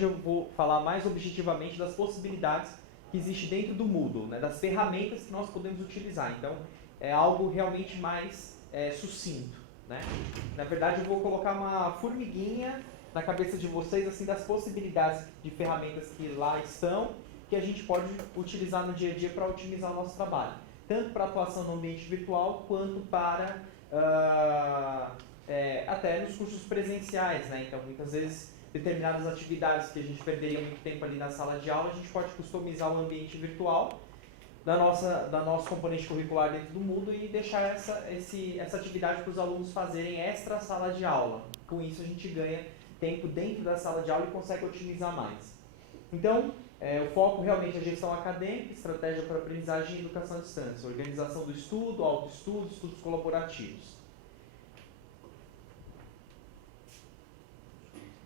hoje eu vou falar mais objetivamente das possibilidades que existem dentro do Moodle, né, das ferramentas que nós podemos utilizar. Então, é algo realmente mais sucinto, né? Na verdade, eu vou colocar uma formiguinha na cabeça de vocês assim das possibilidades de ferramentas que lá estão, que a gente pode utilizar no dia a dia para otimizar o nosso trabalho. Tanto para atuação no ambiente virtual, quanto para até nos cursos presenciais, né? Então, muitas vezes, determinadas atividades que a gente perderia muito tempo ali na sala de aula, a gente pode customizar o ambiente virtual da nosso componente curricular dentro do Moodle e deixar essa atividade para os alunos fazerem extra sala de aula. Com isso, a gente ganha tempo dentro da sala de aula e consegue otimizar mais. Então, o foco realmente é gestão acadêmica, estratégia para aprendizagem e educação à distância, organização do estudo, autoestudo, estudos colaborativos.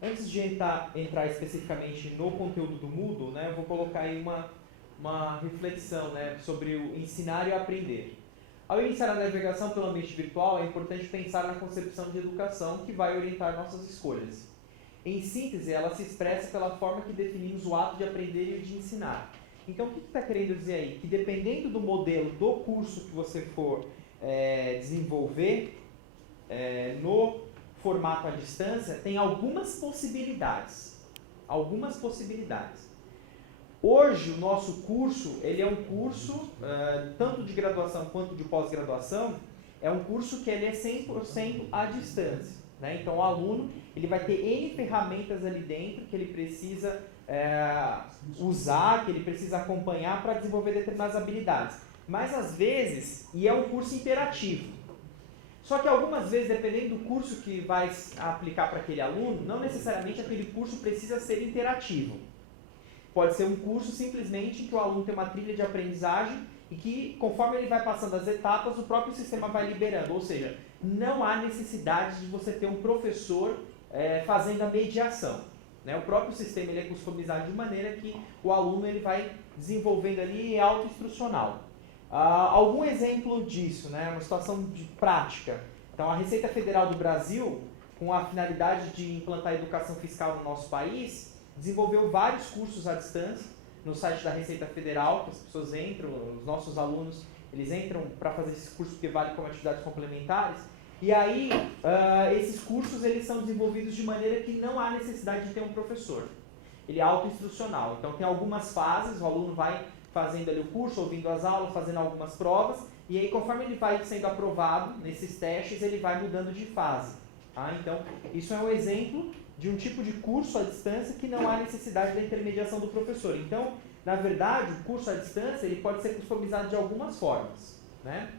Antes de entrar especificamente no conteúdo do Moodle, né, eu vou colocar aí uma reflexão, né, sobre o ensinar e o aprender. Ao iniciar a navegação pelo ambiente virtual, é importante pensar na concepção de educação que vai orientar nossas escolhas. Em síntese, ela se expressa pela forma que definimos o ato de aprender e de ensinar. Então, o que está querendo dizer aí? Que dependendo do modelo do curso que você for desenvolver no formato à distância, tem algumas possibilidades. Algumas possibilidades. Hoje, o nosso curso, ele é um curso, tanto de graduação quanto de pós-graduação, é um curso que ele é 100% à distância. Né? Então, o aluno ele vai ter N ferramentas ali dentro que ele precisa usar, que ele precisa acompanhar para desenvolver determinadas habilidades. Mas, às vezes, e é um curso interativo. Só que algumas vezes, dependendo do curso que vai aplicar para aquele aluno, não necessariamente aquele curso precisa ser interativo. Pode ser um curso simplesmente que o aluno tem uma trilha de aprendizagem e que, conforme ele vai passando as etapas, o próprio sistema vai liberando. Ou seja, não há necessidade de você ter um professor fazendo a mediação. Né? O próprio sistema ele é customizado de maneira que o aluno ele vai desenvolvendo ali e é autoinstrucional. Algum exemplo disso, né? Uma situação de prática. Então, a Receita Federal do Brasil, com a finalidade de implantar a educação fiscal no nosso país, desenvolveu vários cursos à distância no site da Receita Federal, que as pessoas entram, os nossos alunos, eles entram para fazer esses cursos porque vale como atividades complementares. E aí, esses cursos eles são desenvolvidos de maneira que não há necessidade de ter um professor. Ele é autoinstrucional. Então, tem algumas fases, o aluno vai fazendo ali o curso, ouvindo as aulas, fazendo algumas provas, e aí conforme ele vai sendo aprovado nesses testes, ele vai mudando de fase. Tá? Então, isso é um exemplo de um tipo de curso à distância que não há necessidade da intermediação do professor. Então, na verdade, o curso à distância ele pode ser customizado de algumas formas. Né?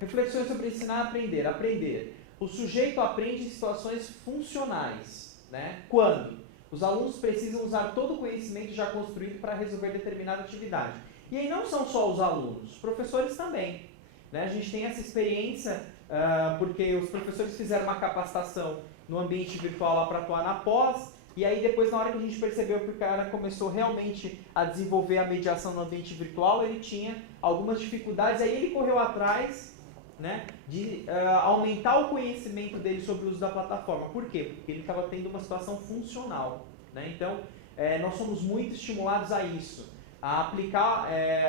Reflexões sobre ensinar e aprender. Aprender. O sujeito aprende em situações funcionais. Né? Quando? Os alunos precisam usar todo o conhecimento já construído para resolver determinada atividade. E aí não são só os alunos, os professores também. Né? A gente tem essa experiência porque os professores fizeram uma capacitação no ambiente virtual lá para atuar na pós, e aí depois na hora que a gente percebeu que o cara começou realmente a desenvolver a mediação no ambiente virtual, ele tinha algumas dificuldades, aí ele correu atrás, né, de aumentar o conhecimento dele sobre o uso da plataforma. Por quê? Porque ele estava tendo uma situação funcional. Né? Então, nós somos muito estimulados a isso. A aplicar,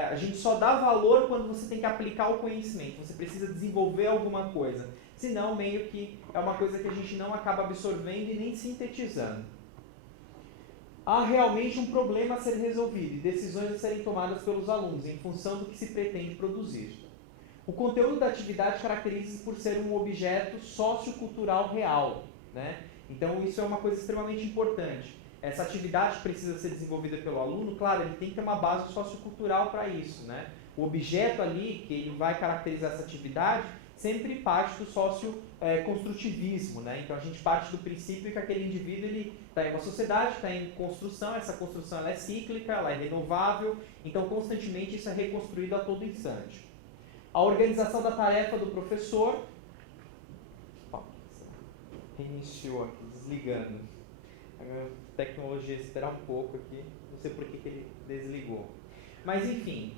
a gente só dá valor quando você tem que aplicar o conhecimento. Você precisa desenvolver alguma coisa. Senão, meio que é uma coisa que a gente não acaba absorvendo e nem sintetizando. Há realmente um problema a ser resolvido e decisões a serem tomadas pelos alunos em função do que se pretende produzir. O conteúdo da atividade caracteriza-se por ser um objeto sociocultural real. Né? Então, isso é uma coisa extremamente importante. Essa atividade precisa ser desenvolvida pelo aluno, claro, ele tem que ter uma base sociocultural para isso. Né? O objeto ali, que ele vai caracterizar essa atividade, sempre parte do socioconstrutivismo. Né? Então, a gente parte do princípio que aquele indivíduo está em uma sociedade, está em construção, essa construção ela é cíclica, ela é renovável, então, constantemente, isso é reconstruído a todo instante. A organização da tarefa do professor. Reiniciou aqui, desligando. A tecnologia esperar um pouco aqui, não sei por que ele desligou. Mas enfim,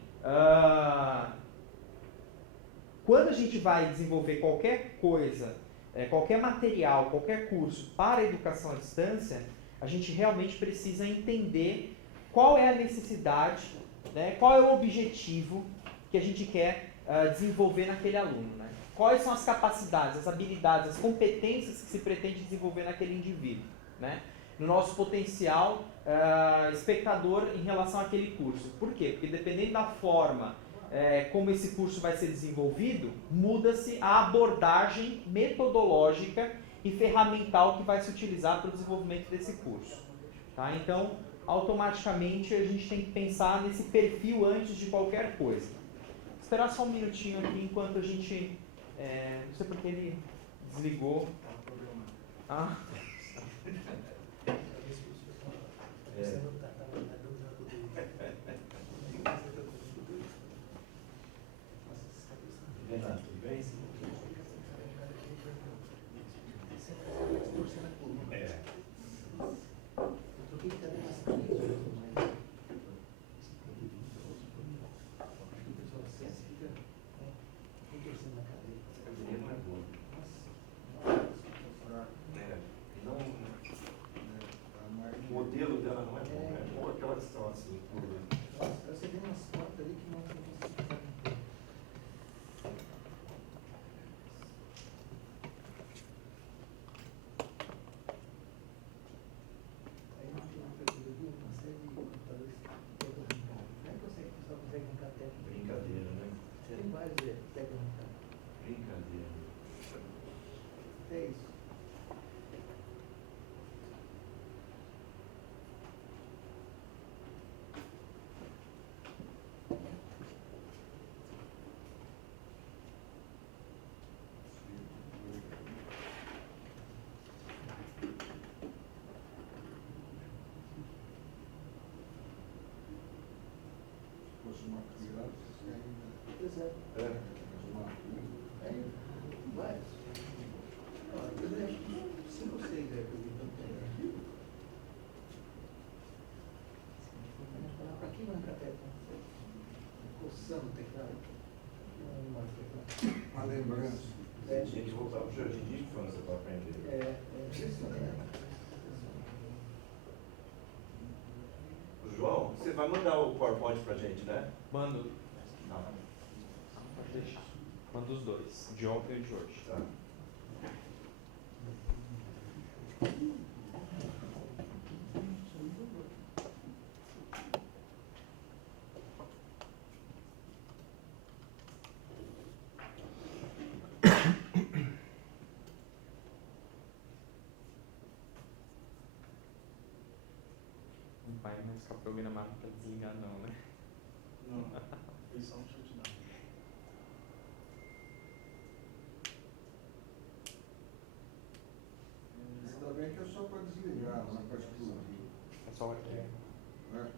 quando a gente vai desenvolver qualquer coisa, qualquer material, qualquer curso para a educação à distância, a gente realmente precisa entender qual é a necessidade, né, qual é o objetivo que a gente quer desenvolver naquele aluno. Né? Quais são as capacidades, as habilidades, as competências que se pretende desenvolver naquele indivíduo. Né? No nosso potencial espectador em relação àquele curso. Por quê? Porque dependendo da forma como esse curso vai ser desenvolvido, muda-se a abordagem metodológica e ferramental que vai se utilizar para o desenvolvimento desse curso. Tá? Então, automaticamente, a gente tem que pensar nesse perfil antes de qualquer coisa. Vou esperar só um minutinho aqui enquanto a gente... não sei porque ele desligou. Ah. Renato, tudo bem? O modelo dela não é bom, é bom aquelas estão assim, Você tem umas fotos ali que não aí não tem uma série de computadores que só consegue montar técnica. brincadeira, né? Tem vários técnicos. Brincadeira. É isso. Pois é. Vários. Eu acho que 5 ou 6 que eu vi tanto tempo. Para que vai ficar coçando o teclado? Uma lembrança. A gente voltar para o jardim de infância para aprender. É impressionante. João, você vai mandar o PowerPoint para a gente, né? Mando. Não. Pode deixar. Mando os dois, de ontem e de hoje. Tá. Não vai mais ficar programado para desligar não, né? Não, foi só um shutdown. Ainda bem que é só para desligar, não é para explodir. É só aqui. Né?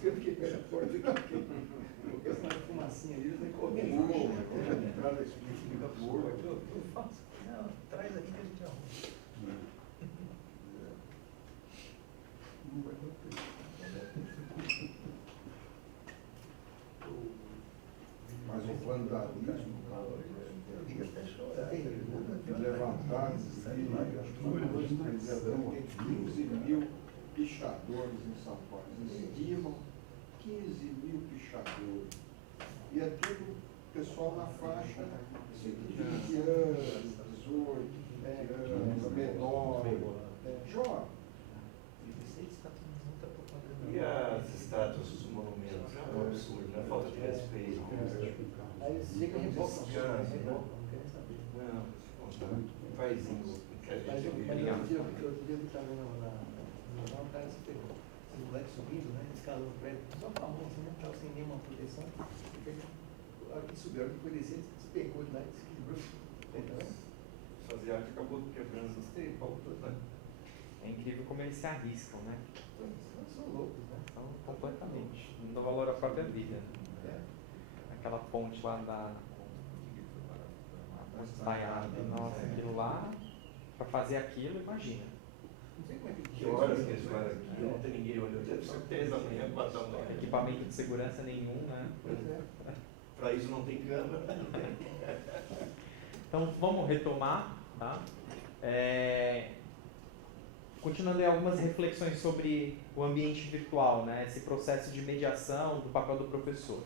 Eu fiquei perto da porta aqui. Porque senão a fumacinha ali vai correndo. Não, traz aqui que a gente arruma. Mas o vandalismo, levantar, eles levam 15 mil pichadores em São Paulo. Eles estimam 15 mil pichadores. E é tudo pessoal na faixa de 20 anos, 18, menor, jovem. E as estátuas, os monumentos? É um absurdo, né? Falta de respeito. Aí eles dizem que eu reboco. Descanse, Não querem saber. Não, faz isso que a Mas gente eu vive. outro dia eu estava no jornal, o cara se pegou. Os moleques subindo, né? Escalando o prédio, só com a mão assim, né? Estava sem nenhuma proteção. A hora que subiu, a hora que foi descer, se pegou de lá e se quebrou. Entendeu? Fazer arte acabou quebrando os triplos, né? É incrível como eles se arriscam, né? Eles são loucos, né? São completamente. Não dão valor à própria vida. É. Aquela ponte lá da Estaiada, nossa, aquilo lá, para fazer aquilo, imagina. Não sei como é Que horas que eles fazem aqui? Ontem ninguém olhou. Tenho certeza, amanhã, 4 da manhã. Equipamento de segurança nenhum, né? Pois é. Para isso não tem câmera. Então vamos retomar, tá? Continuando aí algumas reflexões sobre o ambiente virtual, né? Esse processo de mediação do papel do professor.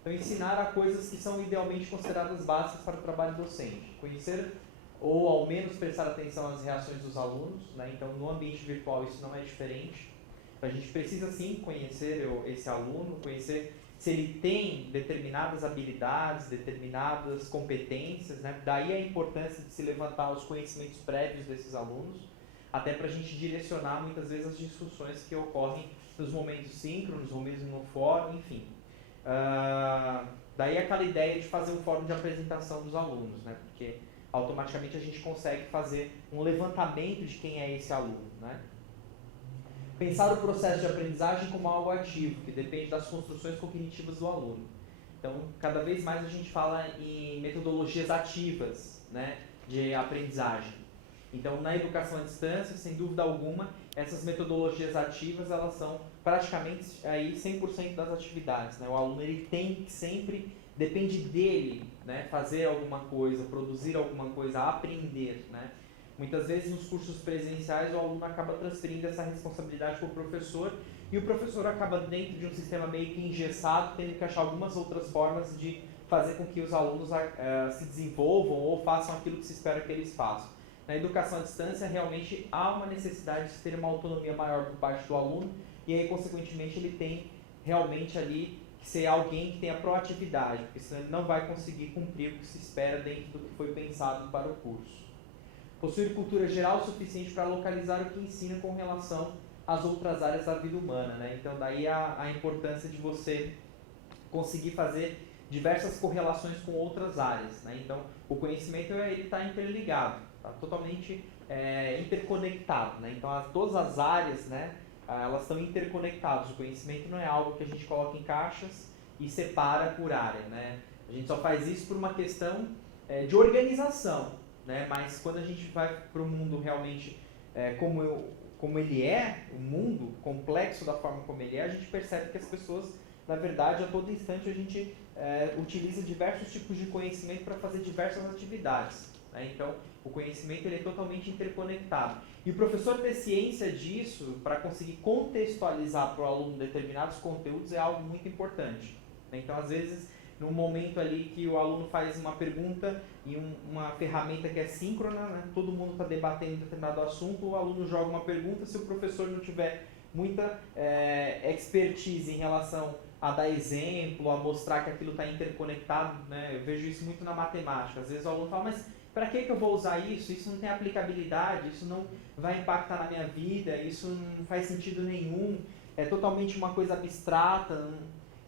Então, ensinar a coisas que são idealmente consideradas básicas para o trabalho docente. Conhecer ou, ao menos, prestar atenção às reações dos alunos, né? Então, no ambiente virtual isso não é diferente. Então, a gente precisa, sim, conhecer esse aluno, conhecer se ele tem determinadas habilidades, determinadas competências, né? Daí a importância de se levantar os conhecimentos prévios desses alunos, até para a gente direcionar, muitas vezes, as discussões que ocorrem nos momentos síncronos, ou mesmo no fórum, enfim. Daí aquela ideia de fazer um fórum de apresentação dos alunos, né? Porque automaticamente a gente consegue fazer um levantamento de quem é esse aluno, né? Pensar o processo de aprendizagem como algo ativo, que depende das construções cognitivas do aluno. Então, cada vez mais a gente fala em metodologias ativas, né, de aprendizagem. Então, na educação à distância, sem dúvida alguma, essas metodologias ativas, elas são praticamente aí 100% das atividades, né? O aluno ele tem que sempre, depende dele, né, fazer alguma coisa, produzir alguma coisa, aprender, né? Muitas vezes nos cursos presenciais o aluno acaba transferindo essa responsabilidade para o professor e o professor acaba dentro de um sistema meio que engessado, tendo que achar algumas outras formas de fazer com que os alunos se desenvolvam ou façam aquilo que se espera que eles façam. Na educação à distância, realmente há uma necessidade de ter uma autonomia maior por parte do aluno e aí, consequentemente, ele tem realmente ali que ser alguém que tenha proatividade, porque senão ele não vai conseguir cumprir o que se espera dentro do que foi pensado para o curso. Possuir cultura geral suficiente para localizar o que ensina com relação às outras áreas da vida humana, né? Então, daí a importância de você conseguir fazer diversas correlações com outras áreas, né? Então, o conhecimento está interligado, está totalmente interconectado, né? Então, todas as áreas, né, elas estão interconectadas. O conhecimento não é algo que a gente coloca em caixas e separa por área, né? A gente só faz isso por uma questão de organização, né? Mas quando a gente vai para o mundo realmente como ele é, o mundo complexo da forma como ele é, a gente percebe que as pessoas, na verdade, a todo instante a gente utiliza diversos tipos de conhecimento para fazer diversas atividades, né? Então, o conhecimento ele é totalmente interconectado. E o professor ter ciência disso, para conseguir contextualizar para o aluno determinados conteúdos, é algo muito importante, né? Então, às vezes, num momento ali que o aluno faz uma pergunta em uma ferramenta que é síncrona, né? Todo mundo está debatendo determinado assunto, o aluno joga uma pergunta, se o professor não tiver muita expertise em relação a dar exemplo, a mostrar que aquilo está interconectado, né? Eu vejo isso muito na matemática. Às vezes o aluno fala, mas para que eu vou usar isso? Isso não tem aplicabilidade, isso não vai impactar na minha vida, isso não faz sentido nenhum, é totalmente uma coisa abstrata.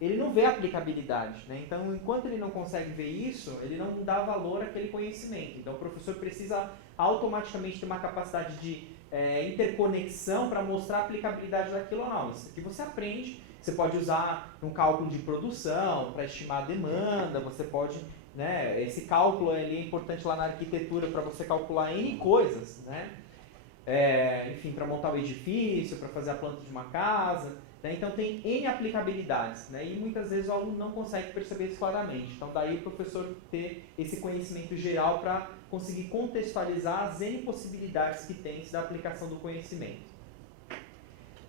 Ele não vê aplicabilidade, né? Então, enquanto ele não consegue ver isso, ele não dá valor àquele conhecimento. Então, o professor precisa automaticamente ter uma capacidade de interconexão para mostrar a aplicabilidade daquilo ou não. Isso aqui você aprende, você pode usar no cálculo de produção, para estimar a demanda, você pode, né, esse cálculo ali é importante lá na arquitetura para você calcular N coisas, né? Enfim, para montar o edifício, para fazer a planta de uma casa, né? Então tem N aplicabilidades, né? E muitas vezes o aluno não consegue perceber isso claramente. Então daí o professor ter esse conhecimento geral para conseguir contextualizar as N possibilidades que tem da aplicação do conhecimento.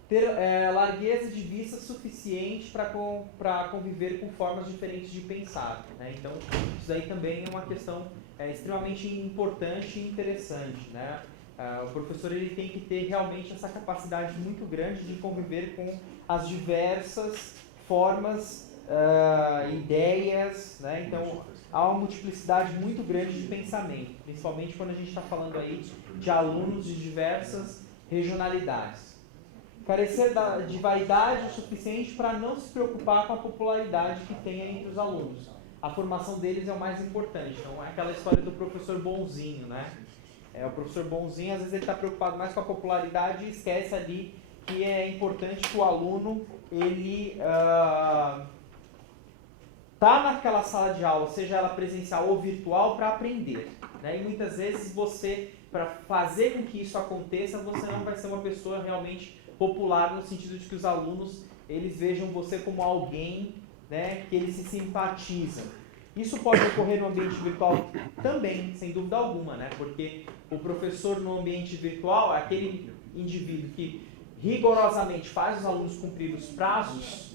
Ter largueza de vista suficiente para conviver com formas diferentes de pensar, né? Então isso daí também é uma questão extremamente importante e interessante, né? O professor ele tem que ter realmente essa capacidade muito grande de conviver com as diversas formas, ideias, né? Então há uma multiplicidade muito grande de pensamento, principalmente quando a gente está falando aí de alunos de diversas regionalidades. Carecer de vaidade o suficiente para não se preocupar com a popularidade que tem entre os alunos. A formação deles é o mais importante. Então é aquela história do professor bonzinho, né? O professor bonzinho, às vezes ele está preocupado mais com a popularidade e esquece ali que é importante que o aluno, ele tá naquela sala de aula, seja ela presencial ou virtual, para aprender, né? E muitas vezes você, para fazer com que isso aconteça, você não vai ser uma pessoa realmente popular, no sentido de que os alunos, eles vejam você como alguém, né, que eles se simpatizam. Isso pode ocorrer no ambiente virtual também, sem dúvida alguma, né, porque o professor no ambiente virtual é aquele indivíduo que rigorosamente faz os alunos cumprir os prazos.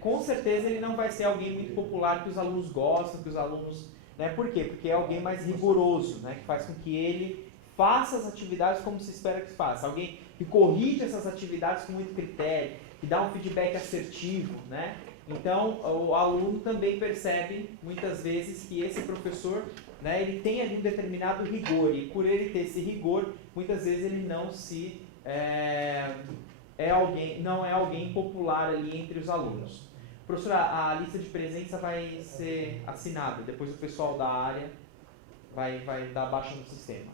Com certeza ele não vai ser alguém muito popular que os alunos gostam, que os alunos... Né? Por quê? Porque é alguém mais rigoroso, né? Que faz com que ele faça as atividades como se espera que faça. Alguém que corrige essas atividades com muito critério, que dá um feedback assertivo. Né? Então, o aluno também percebe, muitas vezes, que esse professor, né, ele tem ali um determinado rigor. E por ele ter esse rigor, muitas vezes ele não é alguém popular ali entre os alunos. Professora, a lista de presença vai ser assinada, depois o pessoal da área vai dar baixa no sistema.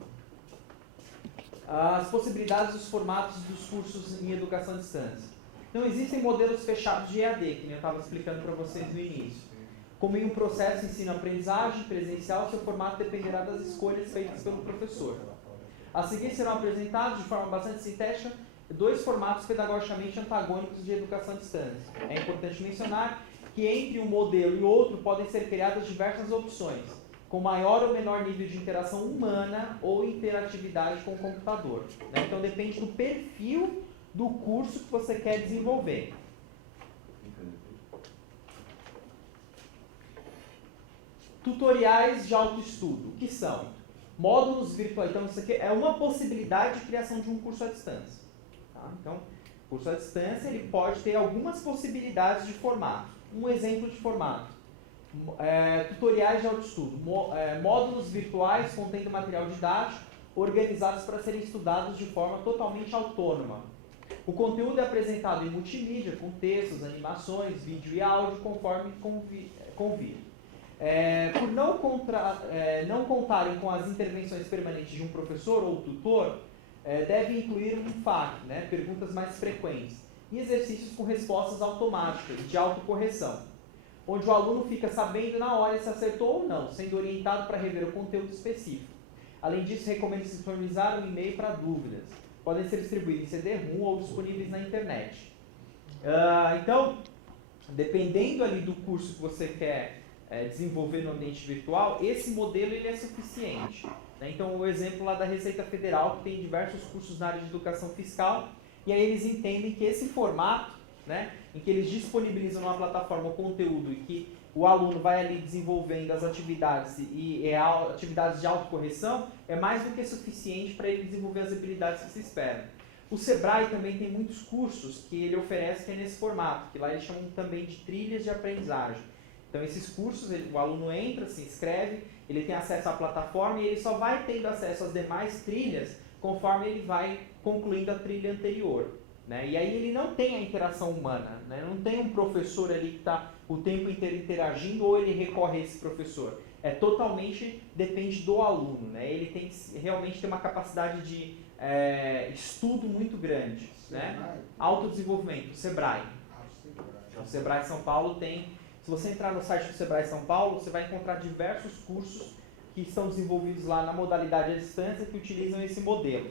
As possibilidades dos formatos dos cursos em educação à distância. Não existem modelos fechados de EAD, que eu estava explicando para vocês no início. Como em um processo de ensino-aprendizagem presencial, seu formato dependerá das escolhas feitas pelo professor. A seguir serão apresentados, de forma bastante sintética, 2 formatos pedagogicamente antagônicos de educação à distância. É importante mencionar que entre um modelo e outro podem ser criadas diversas opções, com maior ou menor nível de interação humana ou interatividade com o computador. Né? Então depende do perfil do curso que você quer desenvolver. Tutoriais de autoestudo. O que são? Módulos virtuais. Então isso aqui é uma possibilidade de criação de um curso à distância. Tá? Então, curso à distância ele pode ter algumas possibilidades de formato. Um exemplo de formato. Tutoriais de autoestudo. Módulos virtuais contendo material didático organizados para serem estudados de forma totalmente autônoma. O conteúdo é apresentado em multimídia, com textos, animações, vídeo e áudio, conforme convir. Por não contarem com as intervenções permanentes de um professor ou tutor, deve incluir um FAQ, né, perguntas mais frequentes, e exercícios com respostas automáticas, de autocorreção, onde o aluno fica sabendo na hora se acertou ou não, sendo orientado para rever o conteúdo específico. Além disso, recomendo disponibilizar um e-mail para dúvidas. Podem ser distribuídos em CD-ROM ou disponíveis na internet. Então, dependendo ali do curso que você quer desenvolver no ambiente virtual, esse modelo ele é suficiente. Né? Então, o exemplo lá da Receita Federal, que tem diversos cursos na área de educação fiscal, e aí eles entendem que esse formato, né, em que eles disponibilizam numa plataforma o conteúdo e que o aluno vai ali desenvolvendo as atividades e atividades de autocorreção, é mais do que suficiente para ele desenvolver as habilidades que se esperam. O Sebrae também tem muitos cursos que ele oferece que é nesse formato, que lá eles chamam também de trilhas de aprendizagem. Então esses cursos, o aluno entra, se inscreve, ele tem acesso à plataforma e ele só vai tendo acesso às demais trilhas conforme ele vai concluindo a trilha anterior. Né? E aí ele não tem a interação humana, né? Não tem um professor ali que está o tempo inteiro interagindo ou ele recorre a esse professor. Totalmente depende do aluno. Né? Ele tem que realmente ter uma capacidade de estudo muito grande. Né? Autodesenvolvimento, o Sebrae. O Sebrae São Paulo tem... Se você entrar no site do Sebrae São Paulo, você vai encontrar diversos cursos que estão desenvolvidos lá na modalidade à distância que utilizam esse modelo.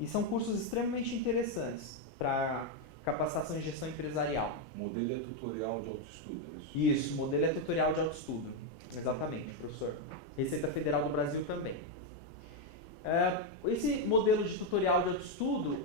E são cursos extremamente interessantes para capacitação e gestão empresarial. O modelo é tutorial de autoestudo, é isso? Isso, o modelo é tutorial de autoestudo. Exatamente, professor. Receita Federal do Brasil também. Esse modelo de tutorial de autoestudo,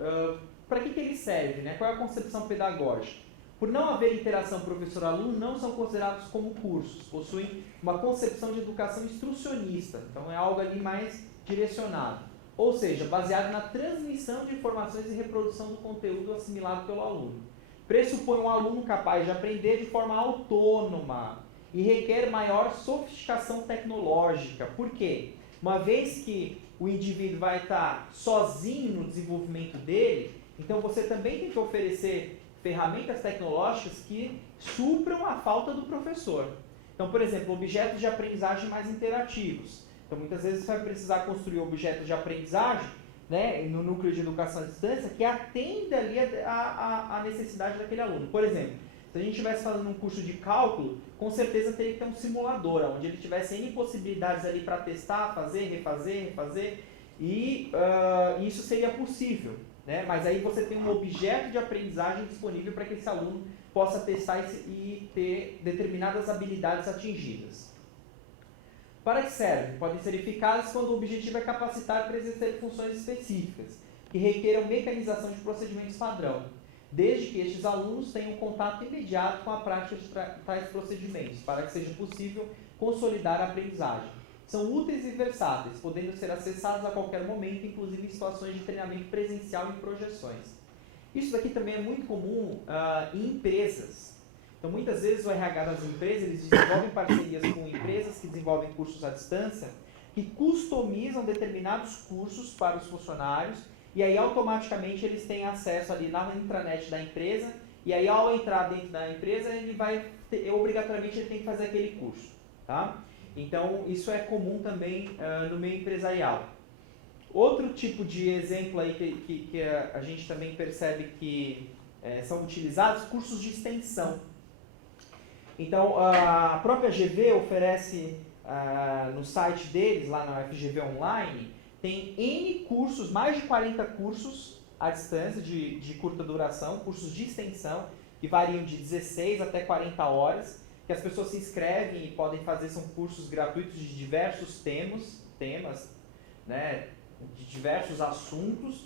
para que ele serve? Né? Qual é a concepção pedagógica? Por não haver interação professor-aluno, não são considerados como cursos. Possuem uma concepção de educação instrucionista. Então é algo ali mais direcionado. Ou seja, baseado na transmissão de informações e reprodução do conteúdo assimilado pelo aluno. Pressupõe um aluno capaz de aprender de forma autônoma e requer maior sofisticação tecnológica. Por quê? Uma vez que o indivíduo vai estar sozinho no desenvolvimento dele, então você também tem que oferecer ferramentas tecnológicas que supram a falta do professor. Então, por exemplo, objetos de aprendizagem mais interativos. Então, muitas vezes você vai precisar construir objetos de aprendizagem, né, no núcleo de educação à distância que atenda ali a necessidade daquele aluno. Por exemplo, se a gente estivesse fazendo um curso de cálculo, com certeza teria que ter um simulador, onde ele tivesse N possibilidades ali para testar, fazer, refazer, e isso seria possível. né? Mas aí você tem um objeto de aprendizagem disponível para que esse aluno possa testar e ter determinadas habilidades atingidas. Para que servem? Podem ser eficazes quando o objetivo é capacitar para exercer funções específicas, que requeram mecanização de procedimentos padrão, desde que estes alunos tenham contato imediato com a prática de tais procedimentos, para que seja possível consolidar a aprendizagem. São úteis e versáteis, podendo ser acessados a qualquer momento, inclusive em situações de treinamento presencial e projeções. Isso daqui também é muito comum em empresas. Então, muitas vezes o RH das empresas, eles desenvolvem parcerias com empresas que desenvolvem cursos à distância, que customizam determinados cursos para os funcionários, e aí automaticamente eles têm acesso ali na intranet da empresa, e aí ao entrar dentro da empresa, ele vai obrigatoriamente ele tem que fazer aquele curso. Tá? Então, isso é comum também no meio empresarial. Outro tipo de exemplo aí que a gente também percebe que são utilizados, cursos de extensão. Então, a própria GV oferece no site deles, lá na FGV Online, tem N cursos, mais de 40 cursos à distância, de curta duração, cursos de extensão, que variam de 16 até 40 horas, que as pessoas se inscrevem e podem fazer, são cursos gratuitos de diversos temas, né, de diversos assuntos,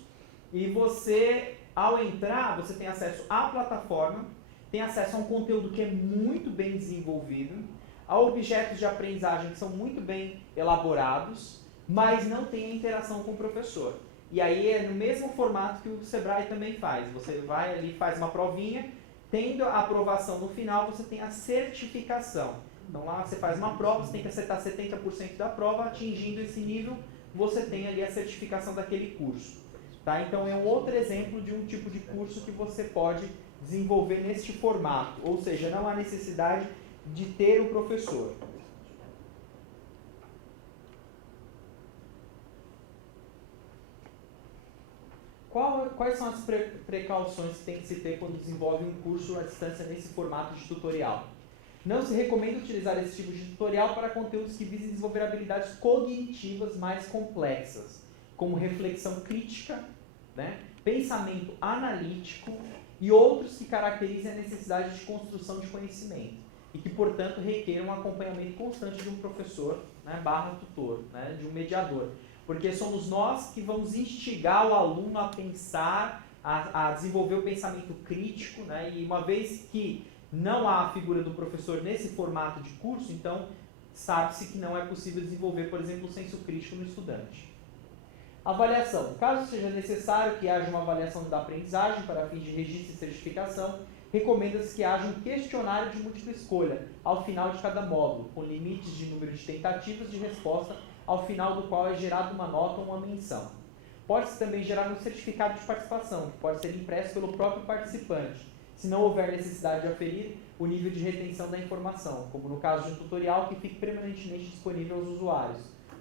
e você, ao entrar, você tem acesso à plataforma, tem acesso a um conteúdo que é muito bem desenvolvido, a objetos de aprendizagem que são muito bem elaborados, mas não tem a interação com o professor. E aí é no mesmo formato que o Sebrae também faz. Você vai ali, faz uma provinha, tendo a aprovação no final, você tem a certificação. Então lá você faz uma prova, você tem que acertar 70% da prova, atingindo esse nível, você tem ali a certificação daquele curso. Tá? Então é um outro exemplo de um tipo de curso que você pode desenvolver neste formato, ou seja, não há necessidade de ter um professor. Quais são as precauções que tem que se ter quando desenvolve um curso à distância nesse formato de tutorial? Não se recomenda utilizar esse tipo de tutorial para conteúdos que visem desenvolver habilidades cognitivas mais complexas, como reflexão crítica, né, pensamento analítico e outros que caracterizem a necessidade de construção de conhecimento e que, portanto, requeram um acompanhamento constante de um professor, né, / tutor, né, de um mediador. Porque somos nós que vamos instigar o aluno a pensar, a desenvolver o pensamento crítico, né, e uma vez que não há a figura do professor nesse formato de curso, então sabe-se que não é possível desenvolver, por exemplo, o senso crítico no estudante. Avaliação. Caso seja necessário que haja uma avaliação da aprendizagem para fins de registro e certificação, recomenda-se que haja um questionário de múltipla escolha ao final de cada módulo, com limites de número de tentativas de resposta, ao final do qual é gerada uma nota ou uma menção. Pode-se também gerar um certificado de participação, que pode ser impresso pelo próprio participante, se não houver necessidade de aferir o nível de retenção da informação, como no caso de um tutorial que fique permanentemente disponível aos usuários.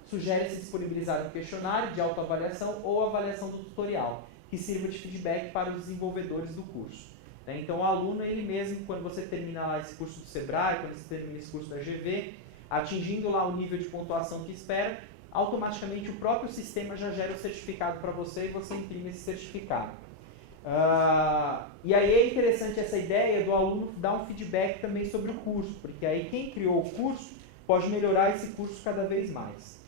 Sugere-se disponibilizar um questionário de autoavaliação ou avaliação do tutorial, que sirva de feedback para os desenvolvedores do curso. Então, o aluno, ele mesmo, quando você termina lá esse curso do Sebrae, quando você termina esse curso da GV, atingindo lá o nível de pontuação que espera, automaticamente o próprio sistema já gera o certificado para você e você imprime esse certificado. E aí é interessante essa ideia do aluno dar um feedback também sobre o curso, porque aí quem criou o curso pode melhorar esse curso cada vez mais.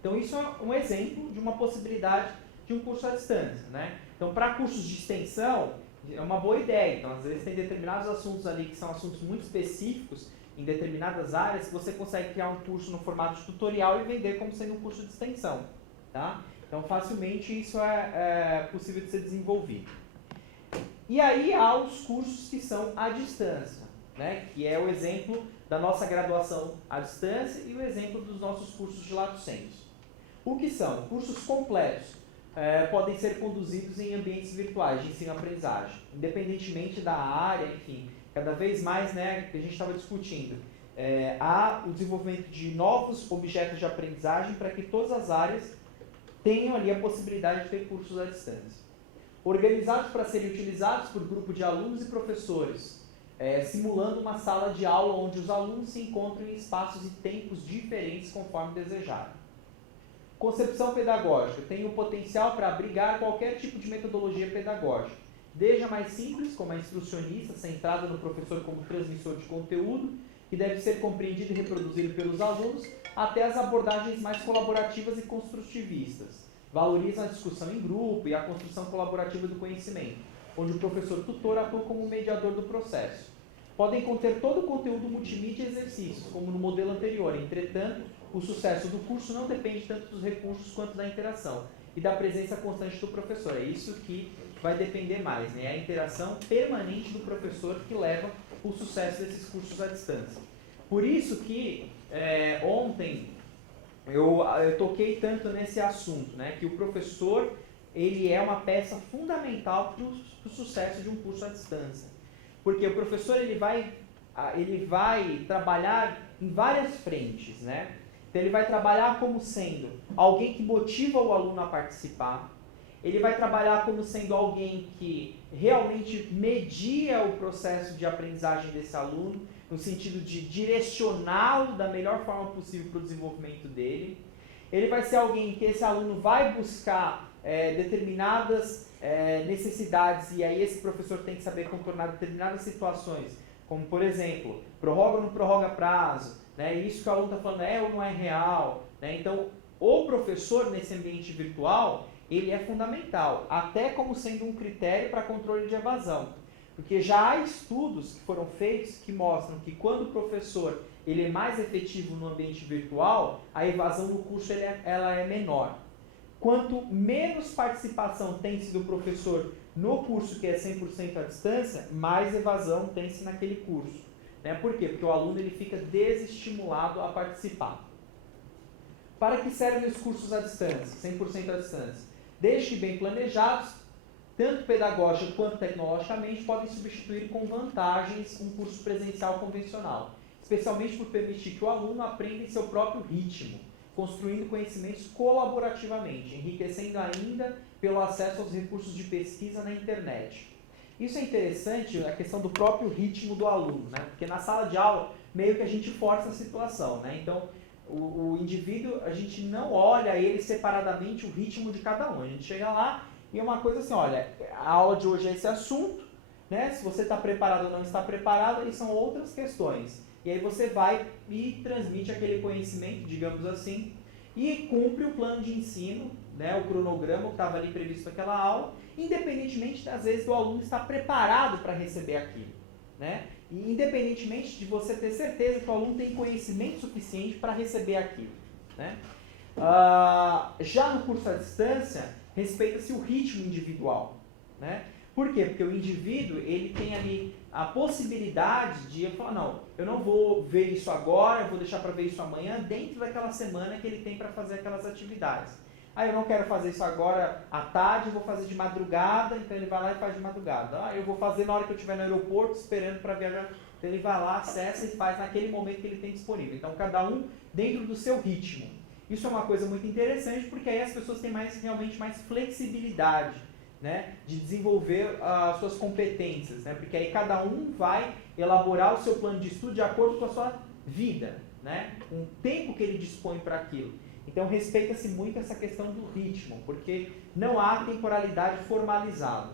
Então isso é um exemplo de uma possibilidade de um curso à distância, né? Então para cursos de extensão é uma boa ideia. Então às vezes tem determinados assuntos ali que são assuntos muito específicos em determinadas áreas que você consegue criar um curso no formato de tutorial e vender como sendo um curso de extensão, tá? Então facilmente isso é possível de ser desenvolvido. E aí há os cursos que são à distância, né? Que é o exemplo da nossa graduação à distância e o exemplo dos nossos cursos de lato sensu. O que são? Cursos completos. Podem ser conduzidos em ambientes virtuais de ensino-aprendizagem, independentemente da área, enfim, cada vez mais, né, que a gente estava discutindo, há o desenvolvimento de novos objetos de aprendizagem para que todas as áreas tenham ali a possibilidade de ter cursos à distância. Organizados para serem utilizados por grupo de alunos e professores, simulando uma sala de aula onde os alunos se encontram em espaços e tempos diferentes conforme desejarem. Concepção pedagógica tem o potencial para abrigar qualquer tipo de metodologia pedagógica, desde a mais simples, como a instrucionista, centrada no professor como transmissor de conteúdo, que deve ser compreendido e reproduzido pelos alunos, até as abordagens mais colaborativas e construtivistas. Valorizam a discussão em grupo e a construção colaborativa do conhecimento, onde o professor tutor atua como mediador do processo. Podem conter todo o conteúdo multimídia e exercícios, como no modelo anterior. Entretanto, o sucesso do curso não depende tanto dos recursos quanto da interação e da presença constante do professor. É isso que vai depender mais, né? É a interação permanente do professor que leva o sucesso desses cursos à distância. Por isso que ontem eu toquei tanto nesse assunto, né? Que o professor ele é uma peça fundamental para o sucesso de um curso à distância. Porque o professor ele vai trabalhar em várias frentes, né? Então ele vai trabalhar como sendo alguém que motiva o aluno a participar, ele vai trabalhar como sendo alguém que realmente media o processo de aprendizagem desse aluno, no sentido de direcioná-lo da melhor forma possível para o desenvolvimento dele. Ele vai ser alguém que esse aluno vai buscar determinadas necessidades, e aí esse professor tem que saber contornar determinadas situações, como por exemplo, prorroga ou não prorroga prazo, né? Isso que o aluno está falando é ou não é real, né? Então, o professor nesse ambiente virtual, ele é fundamental, até como sendo um critério para controle de evasão. Porque já há estudos que foram feitos que mostram que quando o professor ele é mais efetivo no ambiente virtual, a evasão no curso ela é menor. Quanto menos participação tem-se do professor no curso que é 100% à distância, mais evasão tem-se naquele curso. Né? Por quê? Porque o aluno ele fica desestimulado a participar. Para que servem os cursos à distância, 100% à distância? Desde que bem planejados, tanto pedagógica quanto tecnologicamente, podem substituir com vantagens um curso presencial convencional, especialmente por permitir que o aluno aprenda em seu próprio ritmo, construindo conhecimentos colaborativamente, enriquecendo ainda pelo acesso aos recursos de pesquisa na internet. Isso é interessante, a questão do próprio ritmo do aluno, né? Porque na sala de aula, meio que a gente força a situação, né? Então, o indivíduo, a gente não olha ele separadamente o ritmo de cada um. A gente chega lá e é uma coisa assim, olha, a aula de hoje é esse assunto, né? Se você está preparado ou não está preparado, aí são outras questões. E aí você vai e transmite aquele conhecimento, digamos assim, e cumpre o plano de ensino, né? O cronograma que estava ali previsto naquela aula, independentemente, às vezes, do aluno estar preparado para receber aquilo, né? E independentemente de você ter certeza que o aluno tem conhecimento suficiente para receber aquilo, né? Já no curso à distância, respeita-se o ritmo individual, né? Por quê? Porque o indivíduo ele tem ali a possibilidade de falar, não, eu não vou ver isso agora, eu vou deixar para ver isso amanhã, dentro daquela semana que ele tem para fazer aquelas atividades. Eu não quero fazer isso agora à tarde, eu vou fazer de madrugada, então ele vai lá e faz de madrugada. Eu vou fazer na hora que eu estiver no aeroporto, esperando para viajar. Então ele vai lá, acessa e faz naquele momento que ele tem disponível. Então cada um dentro do seu ritmo. Isso é uma coisa muito interessante, porque aí as pessoas têm realmente mais flexibilidade, né, de desenvolver as suas competências, né, porque aí cada um vai elaborar o seu plano de estudo de acordo com a sua vida, né, com o tempo que ele dispõe para aquilo. Então respeita-se muito essa questão do ritmo, porque não há temporalidade formalizada,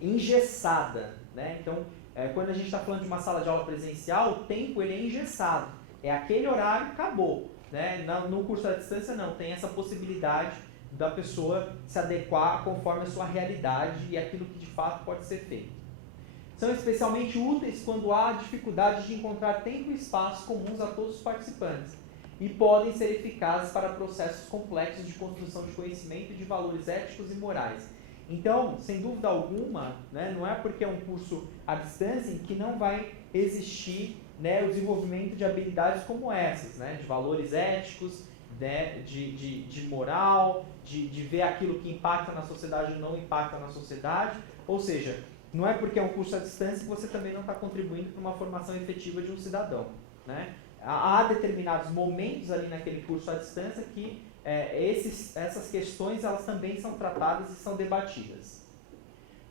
engessada, né? Então, quando a gente está falando de uma sala de aula presencial, o tempo ele é engessado, é aquele horário, acabou, né? No curso à distância não, tem essa possibilidade da pessoa se adequar conforme a sua realidade e aquilo que de fato pode ser feito. São especialmente úteis quando há dificuldade de encontrar tempo e espaço comuns a todos os participantes, e podem ser eficazes para processos complexos de construção de conhecimento e de valores éticos e morais. Então, sem dúvida alguma, né, não é porque é um curso à distância em que não vai existir, né, o desenvolvimento de habilidades como essas, né, de valores éticos, né, de moral, de ver aquilo que impacta na sociedade ou não impacta na sociedade. Ou seja, não é porque é um curso à distância que você também não está contribuindo para uma formação efetiva de um cidadão, né? Há determinados momentos ali naquele curso à distância que essas questões elas também são tratadas e são debatidas.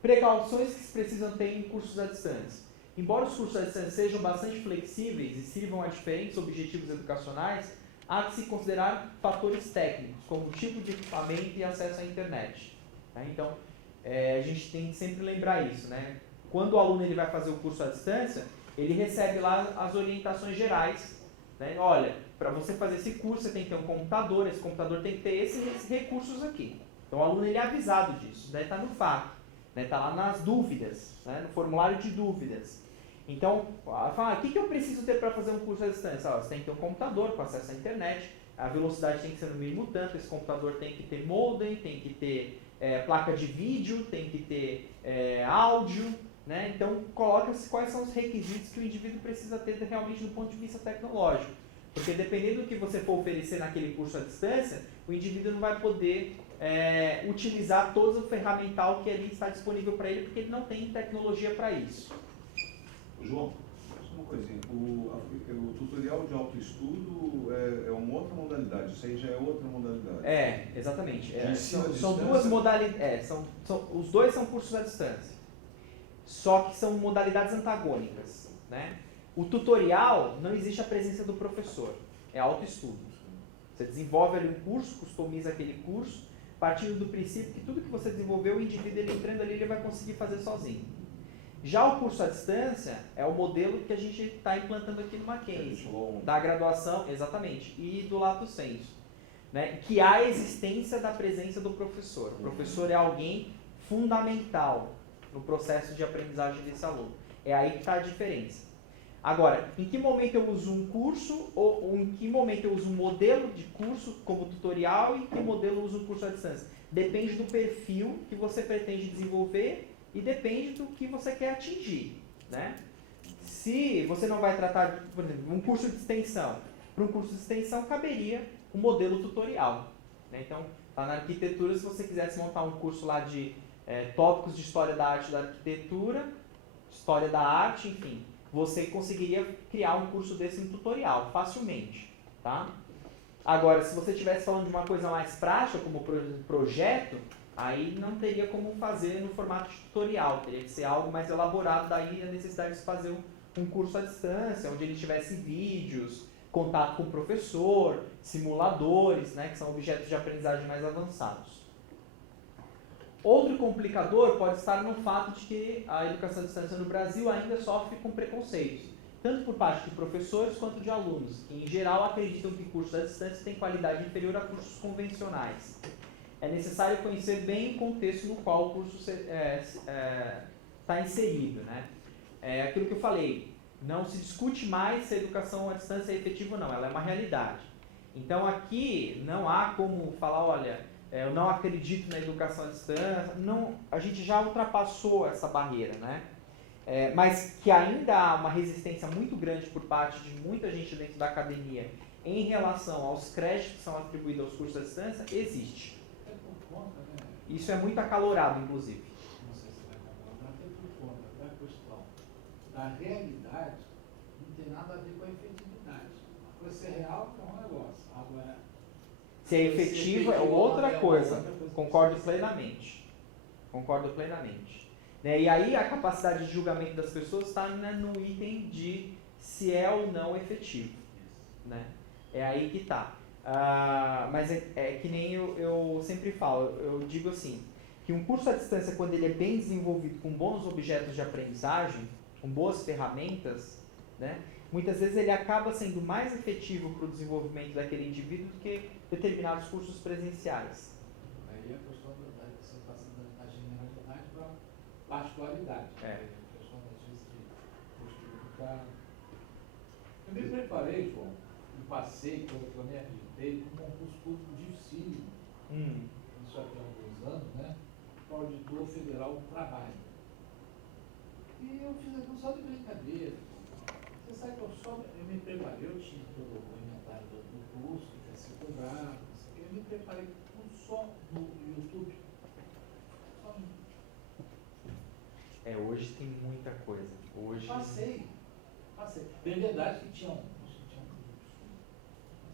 Precauções que se precisam ter em cursos à distância. Embora os cursos à distância sejam bastante flexíveis e sirvam a diferentes objetivos educacionais, há de se considerar fatores técnicos, como tipo de equipamento e acesso à internet. Tá? Então, a gente tem que sempre lembrar isso, né? Quando o aluno ele vai fazer o curso à distância, ele recebe lá as orientações gerais, né? Olha, para você fazer esse curso, você tem que ter um computador, esse computador tem que ter esses recursos aqui. Então, o aluno ele é avisado disso, daí está no FAQ, né? Está lá nas dúvidas, né? No formulário de dúvidas. Então, fala, o que eu preciso ter para fazer um curso à distância? Você tem que ter um computador com acesso à internet, a velocidade tem que ser no mínimo tanto, esse computador tem que ter modem, tem que ter placa de vídeo, tem que ter áudio, né? Então, coloca-se quais são os requisitos que o indivíduo precisa ter realmente do ponto de vista tecnológico. Porque dependendo do que você for oferecer naquele curso à distância, o indivíduo não vai poder utilizar todo o ferramental que ali está disponível para ele, porque ele não tem tecnologia para isso. João, só uma coisinha. O tutorial de autoestudo é uma outra modalidade, isso aí já é outra modalidade. Exatamente. De ensino à São distância? duas modalidades. Os dois são cursos à distância. Só que são modalidades antagônicas. Né? O tutorial, não existe a presença do professor. É autoestudo. Você desenvolve ali um curso, customiza aquele curso, partindo do princípio que tudo que você desenvolveu, o indivíduo ele entrando ali, ele vai conseguir fazer sozinho. Já o curso à distância é o modelo que a gente está implantando aqui no Mackenzie, da graduação, exatamente, e do Lato Sensu, né? Que há a existência da presença do professor. O professor é alguém fundamental no processo de aprendizagem desse aluno. É aí que está a diferença. Agora, em que momento eu uso um curso ou em que momento eu uso um modelo de curso como tutorial e em que modelo eu uso um curso à distância? Depende do perfil que você pretende desenvolver e depende do que você quer atingir, né? Se você não vai tratar, por exemplo, um curso de extensão, para um curso de extensão caberia um modelo tutorial, né? Então, lá na arquitetura, se você quisesse montar um curso lá de tópicos de história da arte e da arquitetura, história da arte, enfim, você conseguiria criar um curso desse em tutorial, facilmente, tá? Agora, se você estivesse falando de uma coisa mais prática, como projeto, aí não teria como fazer no formato de tutorial, teria que ser algo mais elaborado, daí a necessidade de fazer um curso à distância, onde ele tivesse vídeos, contato com o professor, simuladores, né, que são objetos de aprendizagem mais avançados. Outro complicador pode estar no fato de que a educação à distância no Brasil ainda sofre com preconceitos, tanto por parte de professores quanto de alunos, que em geral acreditam que cursos à distância têm qualidade inferior a cursos convencionais. É necessário conhecer bem o contexto no qual o curso está inserido, né? É aquilo que eu falei, não se discute mais se a educação à distância é efetiva ou não, ela é uma realidade. Então aqui não há como falar, olha, eu não acredito na educação à distância, não, a gente já ultrapassou essa barreira, né? Mas que ainda há uma resistência muito grande por parte de muita gente dentro da academia em relação aos créditos que são atribuídos aos cursos à distância, existe. Isso é muito acalorado, inclusive. Não sei se vai concordar, até por conta da questão da realidade, não tem nada a ver com a efetividade. Uma coisa ser real é um negócio. Agora, se é efetivo é outra coisa. Concordo plenamente. Concordo plenamente. Né? E aí a capacidade de julgamento das pessoas está, né, no item de se é ou não efetivo. Né? É aí que está. Mas é que nem eu sempre falo, eu digo assim, que um curso à distância, quando ele é bem desenvolvido com bons objetos de aprendizagem, com boas ferramentas, né, muitas vezes ele acaba sendo mais efetivo para o desenvolvimento daquele indivíduo do que determinados cursos presenciais. Aí a questão da você passa da generalidade para a particularidade. A questão das vezes de postura do cara. Eu me preparei, João, e passei, quando eu me acreditei, com um concurso público difícil. Isso aqui há alguns anos, né? Para o auditor federal do trabalho. E eu fiz aquilo só de brincadeira. Você sabe que eu me preparei, eu tinha todo o inventário do curso, que ia ser cobrado, eu me preparei só no YouTube. Só no... Hoje tem muita coisa. Hoje... Passei. É verdade que tinha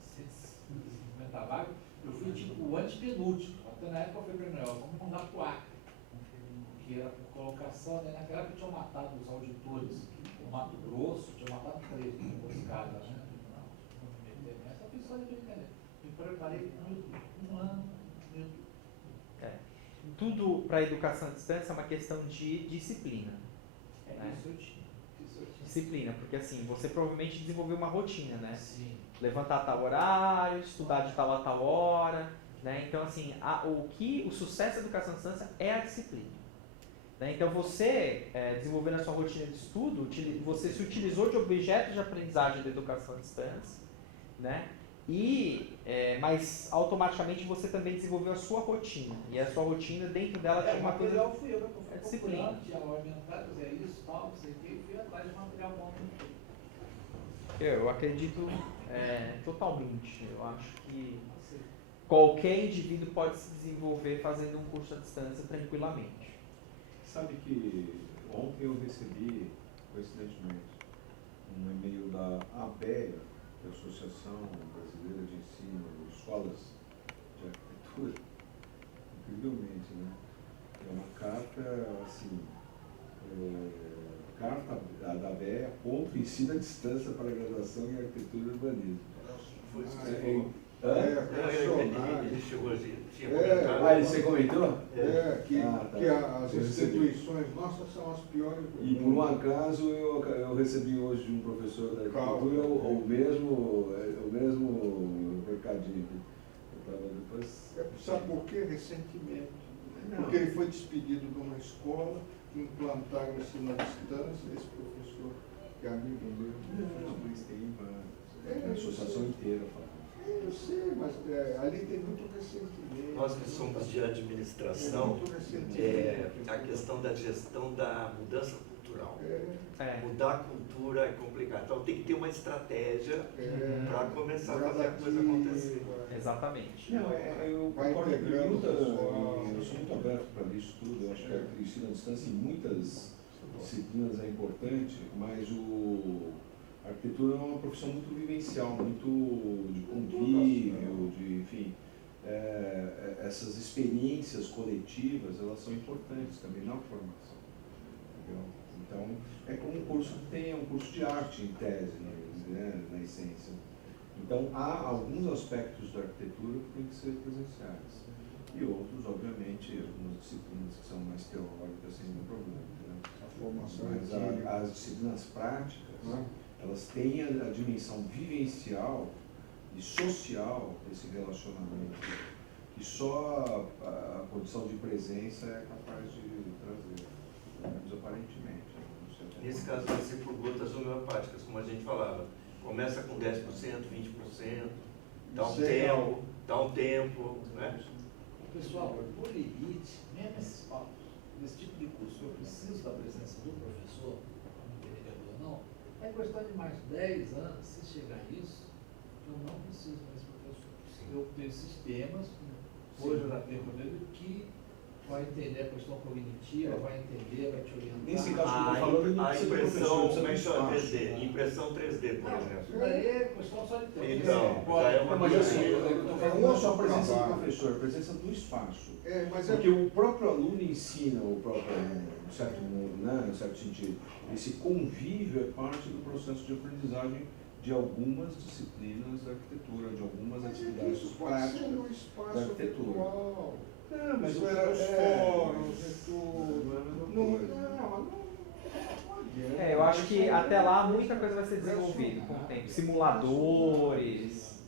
150 vagas, eu fui tipo o antepenúltimo. Até na época eu falei para mim, vamos mandar para o Acre, que era por colocação, né? Naquela época tinham matado os auditores, o Mato Grosso, tinha matado 3 caras, né? Não me meter nessa, eu fiz só de brincadeira. Me preparei um ano no YouTube. Tudo para a educação à distância é uma questão de disciplina. Né? Isso eu tinha. Disciplina, porque assim, você provavelmente desenvolveu uma rotina, né? Sim. Levantar a tal horário, estudar de tal a tal hora, né? Então, assim, o sucesso da educação à distância é a disciplina. Né? Então, você, desenvolvendo a sua rotina de estudo, você se utilizou de objetos de aprendizagem da educação à distância, né? Mas automaticamente você também desenvolveu a sua rotina. E a sua rotina, dentro dela, tinha uma coisa... material fui eu, que eu fui disciplina. procurando, tinha aula orientada, fazia isso, tal, não sei o que, e fui atrás de material bom. Eu acredito totalmente. Eu acho que qualquer indivíduo pode se desenvolver fazendo um curso à distância tranquilamente. Sabe que ontem eu recebi, coincidentemente, um e-mail da ABEA, que é a Associação Brasileira de Ensino de Escolas de Arquitetura, incrivelmente, né? É uma carta, assim, carta da ABEA contra o ensino à distância para a graduação em arquitetura e urbanismo. Foi isso que É, você falou. Ele chegou assim, tinha comentado. você comentou? Que as instituições nossas são as piores do E por mundo. um acaso eu recebi hoje de um professor da arquitetura o mesmo recadinho. Eu tava depois... Sabe por quê? Ressentimento. Não. Porque ele foi despedido de uma escola, implantaram o ensino à distância, esse professor, que é amigo meu. Não, mas tem a associação inteira falando. Eu sei, mas ali tem muito ressentimento. Nós que somos de administração, Muito ressentimento. a questão da gestão da mudança cultural. É, Mudar a cultura é complicado. Então tem que ter uma estratégia para começar a fazer a coisa gradativo, acontecer. Exatamente. Não, eu Vai concordo integrando muito, o pessoal. eu sou muito aberto para isso tudo. Eu acho que o ensino à distância em muitas disciplinas é importante, mas a arquitetura é uma profissão muito vivencial, muito de convívio, enfim, essas experiências coletivas, elas são importantes também na formação, entendeu? Então, é como um curso que tem, um curso de arte em tese, né, na essência. Então, há alguns aspectos da arquitetura que têm que ser presenciais. E outros, obviamente, algumas disciplinas que são mais teóricas, sem nenhum problema, entendeu? a formação Mas as disciplinas práticas, né? elas têm a dimensão vivencial e social desse relacionamento, que só a condição de presença é capaz de trazer, pelo menos aparentemente. Nesse caso vai ser por gotas homeopáticas, como a gente falava. Começa com 10%, 20%, dá um tempo, né? Pessoal, por limite, mesmo esses papos, nesse tipo de curso, eu preciso da presença do professor, como vereador ou não, é questão de mais 10 anos, se chegar a isso, eu não preciso desse professor. Eu tenho sistemas, hoje eu já tenho modelo que vai entender a questão cognitiva, vai entender, vai te orientar. Nesse caso que eu estou falando, não A precisa de impressão, professor, como é que chama? precisa de 3D, impressão 3D, por exemplo. Isso daí é questão só de tempo. Então, já é uma mas assim, coisa. eu estou falando não só a presença do professor, a presença do espaço. Mas Porque o próprio aluno ensina o próprio aluno, em certo sentido. Esse convívio é parte do processo de aprendizagem de algumas disciplinas da arquitetura, de algumas atividades isso pode ser no práticas espaço da arquitetura. virtual. Não, mas Isso era os fóruns e tudo. Não é a mesma Não, coisa. adianta. Eu acho que até lá muita coisa vai ser desenvolvida com o tempo. Simuladores.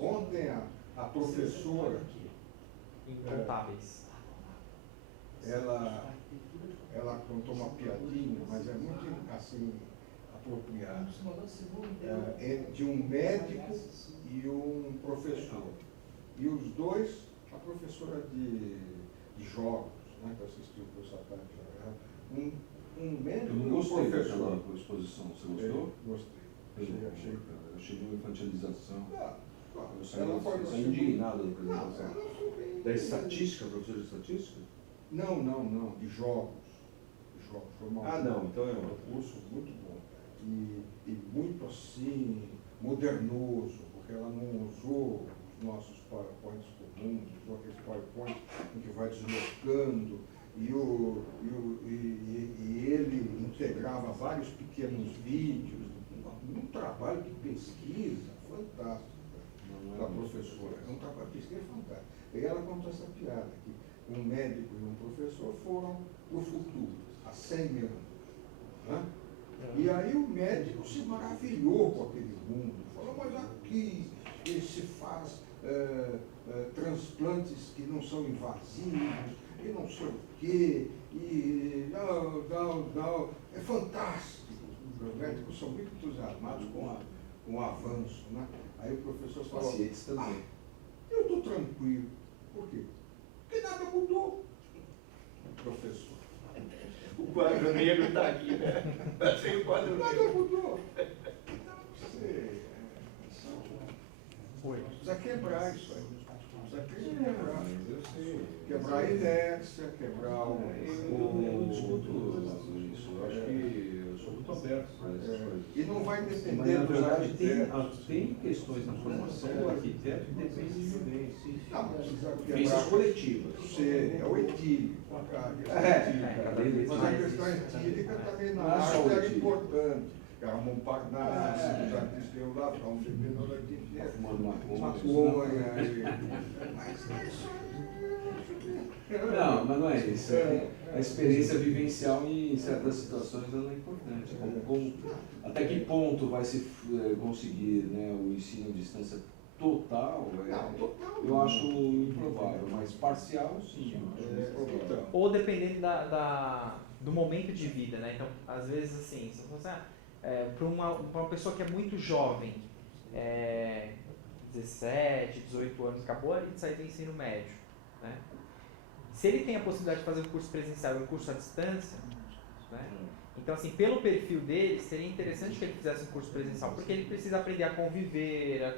Ontem a professora, Incontáveis. ela contou uma piadinha, mas é muito assim apropriada. De um médico e um professor. E os dois, a professora de jogos, né, que assistiu o curso à tarde, um médico Eu não e um gostei professor. daquela exposição. Você gostou? Gostei. Achei de uma infantilização. Eu saí Ela foi indignado da Não, apresentação. ela foi bem. Da estatística, professor de estatística? Não, de jogos. Foi Não, então é um outro. curso muito bom. E muito assim, modernoso, porque ela não usou os nossos PowerPoints comuns, usou aqueles PowerPoints em que vai deslocando, e ele integrava vários pequenos vídeos, um trabalho de pesquisa Aí ela contou essa piada, que um médico e um professor foram para o futuro, há 100 mil anos. Né? E aí o médico se maravilhou com aquele mundo, falou, mas aqui se faz transplantes que não são invasivos, e não sei o quê, e não, é fantástico. Os médicos são muito entusiasmados com o avanço. Né? Aí o professor falou, pacientes também. Eu estou tranquilo. Por quê? Porque nada mudou. Professor. O quadro negro está aqui, né? Sem o quadro Nada negro. mudou. Então você precisa quebrar isso aí. Precisa quebrar. Eu sei. Quebrar a inércia, quebrar Eu não discuto isso. Eu acho que eu sou muito aberto para essas coisas. E não vai Mas, depender na dos verdade, arquitetos. tem questões na formação do arquiteto que dependem de vivência. Não, precisa Vivências quebrar. coletivas. É o etílico. Mas a questão etílica também na Não é só arte o era etílico. importante. Era Montparnasse, os artistas iam lá, ficavam bebendo a noite inteira. Fumando maconha. Mas isso Não, mas não é isso. A experiência vivencial em certas situações ela é importante. Até que ponto vai se conseguir, né, o ensino à distância total? Eu acho improvável, mas parcial sim. Então, Ou dependendo do momento de vida, né? Então, às vezes, assim, se você para uma pessoa que é muito jovem, 17, 18 anos, acabou ali de sair do ensino médio, né? Se ele tem a possibilidade de fazer um curso presencial e um curso à distância, né? Então, assim, pelo perfil dele, seria interessante que ele fizesse um curso presencial, porque ele precisa aprender a conviver.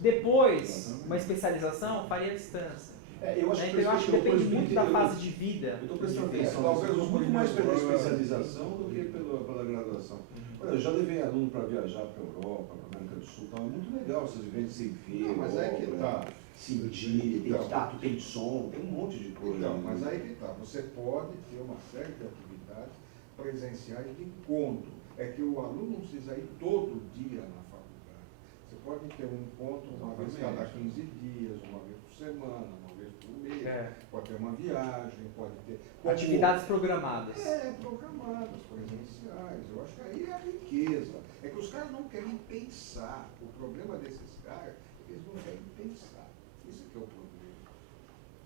Depois, uma especialização, faria à distância. Eu acho, Então, eu acho que depende muito da fase de vida. Eu estou prestando atenção, talvez muito mais pela primeiro especialização do que pela graduação. Olha, eu já levei aluno para viajar para a Europa, para a América do Sul, então é muito legal essas vivências sem ver, Não, mas aí que tá. sentir, tem Então. tato, tem som, tem um monte de coisa. Então, mas aí que tá. Você pode ter uma série de atividades presenciais de encontro. É que o aluno não precisa ir todo dia na faculdade. Você pode ter um encontro uma vez cada 15 dias, uma vez por semana, uma vez por mês. Pode ter uma viagem, pode ter... Atividades programadas. Programadas, presenciais. Eu acho que aí é a riqueza. É que os caras não querem pensar. O problema desses caras é que eles não querem pensar. Isso é que é o problema.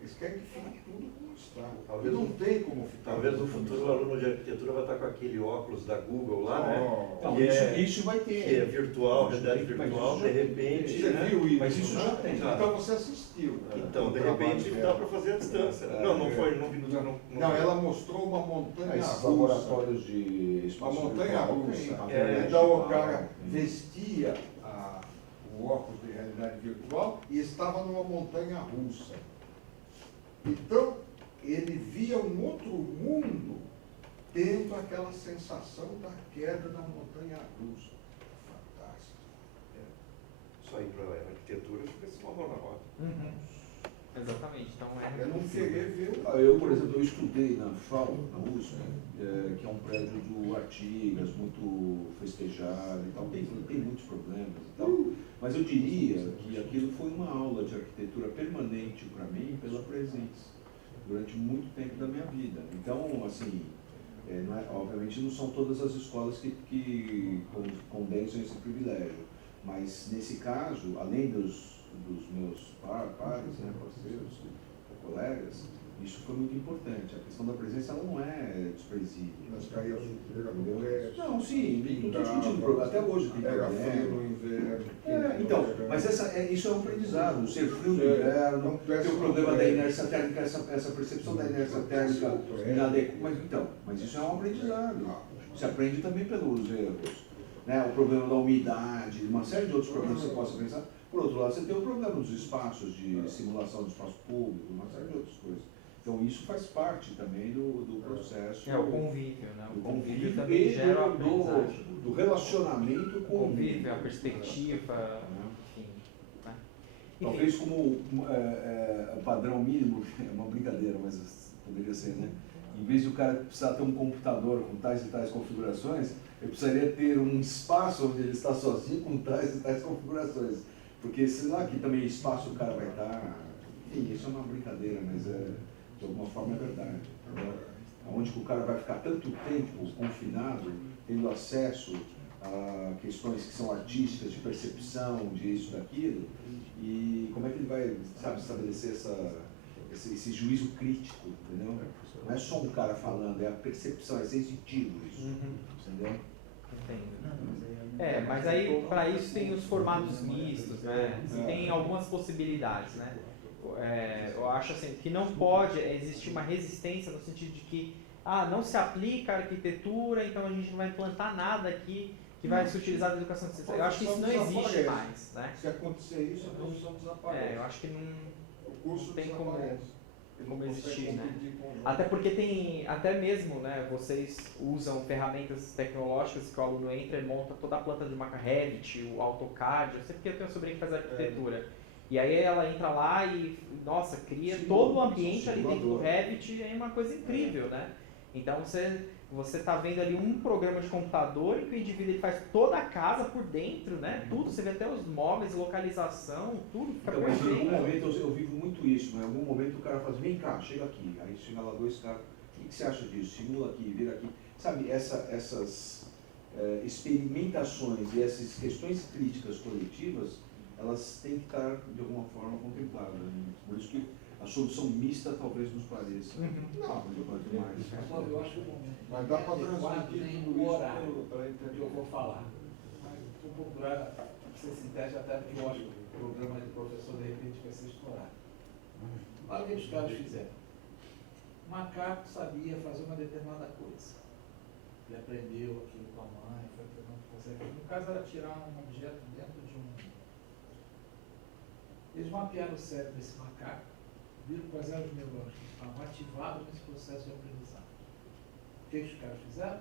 Eles querem que fique tudo como está. Talvez não tem como ficar. Talvez no futuro o aluno de arquitetura vai estar com aquele óculos da Google lá, né? Então, Que isso vai ter. Que é virtual, realidade virtual, de repente. Você né? viu isso? Mas isso já tem. Então você assistiu. Então, de repente dá para fazer à distância. Não foi, não vi Não, ela mostrou uma montanha Esses russa. laboratórios de Uma espaço montanha virtual, russa. tem, Então o cara vestia o óculos de realidade virtual e estava numa montanha russa. Então ele via um outro mundo tendo aquela sensação da queda da montanha russa. Fantástico. Só ir para a arquitetura, acho que esse é uma boa na roda. Exatamente. Então Eu não querer ver Eu, por exemplo, eu estudei na FAO, na USP, que é um prédio do Artigas, muito festejado e tal, tem muitos problemas e tal, mas eu diria que aquilo foi uma aula de arquitetura permanente para mim pela presença, durante muito tempo da minha vida. Então, assim, obviamente não são todas as escolas que condensam esse privilégio, mas nesse caso, além dos meus pares, né, parceiros, colegas, isso foi muito importante. A questão da presença ela não é desprezível. Nós caímos Não, sim, não estou discutindo problema. Até hoje tem era problema. frio no inverno. Então, mas isso é um aprendizado. Ser frio no inverno, ter o problema da inércia térmica, essa percepção da inércia térmica inadequada. Mas isso é um aprendizado. Se aprende também pelos erros. Né? O problema da umidade, uma série de outros problemas que você possa pensar. Por outro lado, você tem o problema dos espaços de simulação do espaço público, uma série de outras coisas. Então, isso faz parte também do processo. O convívio, né? O convívio e também gera o aprendizagem. do relacionamento com O convívio, a perspectiva, enfim. Né? Talvez como padrão mínimo, é uma brincadeira, mas poderia ser, né? Em vez de o cara precisar ter um computador com tais e tais configurações, ele precisaria ter um espaço onde ele está sozinho com tais e tais configurações. Porque, sei lá, que também espaço o cara vai estar, enfim, isso é uma brincadeira, mas de alguma forma é verdade. Né? Onde o cara vai ficar tanto tempo confinado, tendo acesso a questões que são artísticas, de percepção, disso, daquilo, e como é que ele vai, sabe, estabelecer esse juízo crítico, entendeu? Não é só um cara falando, é a percepção, é sensitivo isso, entendeu? Entendo. Mas aí para isso tem os formatos mistos, né? Tem algumas possibilidades, né? Eu acho assim que não pode existir uma resistência no sentido de que não se aplica a arquitetura, então a gente não vai implantar nada aqui que vai se utilizar da educação de ciência. Eu acho que isso não existe mais, né? Se acontecer isso, a profissão desaparece. Eu acho que O curso não tem desaparece. como existir, né? Até porque tem, até mesmo, né, vocês usam ferramentas tecnológicas que o aluno entra e monta toda a planta de maca Revit, o AutoCAD, eu sei porque eu tenho uma sobrinha que faz arquitetura. E aí ela entra lá e, nossa, cria todo o ambiente ali dentro do Revit, e é uma coisa incrível, né? Então você está vendo ali um programa de computador em que o indivíduo ele faz toda a casa por dentro, né? Tudo, você vê até os móveis, localização, tudo fica Então, mas em perfeito. algum momento eu vivo muito isso, né? Em algum momento o cara fala assim, vem cá, chega aqui. Aí chega lá dois caras, o que você acha disso? Simula aqui, vira aqui. Sabe, essas experimentações e essas questões críticas coletivas, elas têm que estar, de alguma forma, contempladas. Né? Por isso que a solução mista talvez nos pareça. Não, Quanto mais. Só eu acho que o momento mas dá para adequado transmitir nem tudo o isso horário para que entender. eu vou falar. Mas vou procurar ser sintético, até porque eu acho que o programa de professor de repente vai ser estourado. Olha o que os caras fizeram. O macaco sabia fazer uma determinada coisa. Ele aprendeu aquilo com a mãe, foi treinando com você. No caso era tirar um objeto dentro de um. Eles mapearam o cérebro desse macaco, viram quais eram os neurônios que estavam ativados nesse processo de aprendizado. O que os caras fizeram?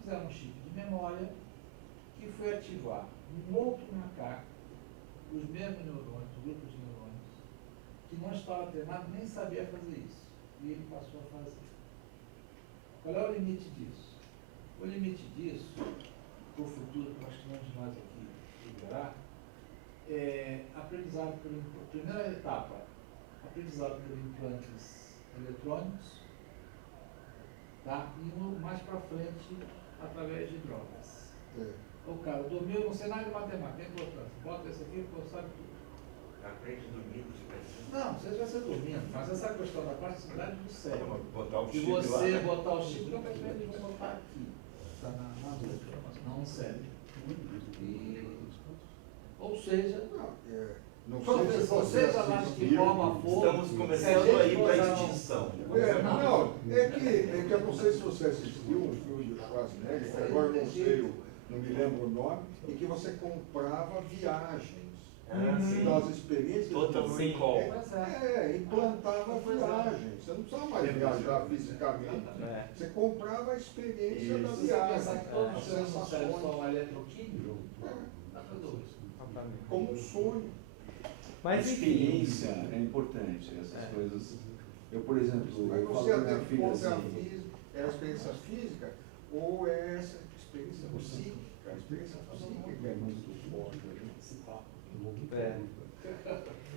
Fizeram um chip de memória que foi ativar um outro macaco, os mesmos neurônios, o grupo de neurônios, que não estava treinado, nem sabia fazer isso. E ele passou a fazer. Qual é o limite disso? O limite disso, para o futuro, que nós temos nós aqui liberar, é aprendizado por primeira etapa, aprendizado por implantes eletrônicos, tá? E mais para frente, através de drogas. O cara dormiu, não sei nada de matemática, tem importância. Bota esse aqui, pô, sabe tudo. Aprende dormindo, Não, você já está dormindo, mas essa questão da plasticidade do cérebro. botar o De chip lá, você né? botar o chip, não vai ver, eles vão botar aqui. Está na nuca, não no cérebro. Ou seja, Não sei se vocês abaixo que forma fogo. Estamos começando a ir para a extinção. Não, é que eu não sei se você assistiu um filme do Schwarzenegger, que agora eu não sei, não me lembro o nome, e que você comprava viagens. Então as experiências. Total Recall. Implantava viagens. Você não precisava mais viajar fisicamente. Você comprava a experiência da Se você viagem. pensar que todos os as seus cérebros sensações. são eletroquímicos, dá para dois. Como um sonho. Mas a experiência é importante, essas coisas. Eu, por exemplo, Mas eu falo você pra minha até filha compra a assim, física, é a experiência física ou é essa experiência psíquica? A experiência psíquica é muito forte.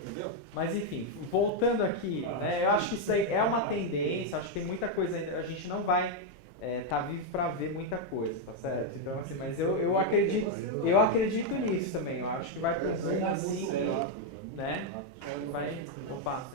Entendeu? Mas enfim, voltando aqui, né, eu acho que isso aí é uma tendência, acho que tem muita coisa ainda, a gente não vai estar vivo para ver muita coisa, tá certo? Então assim, mas eu acredito nisso também, eu acho que vai para um rumo assim, né? Vai, opa,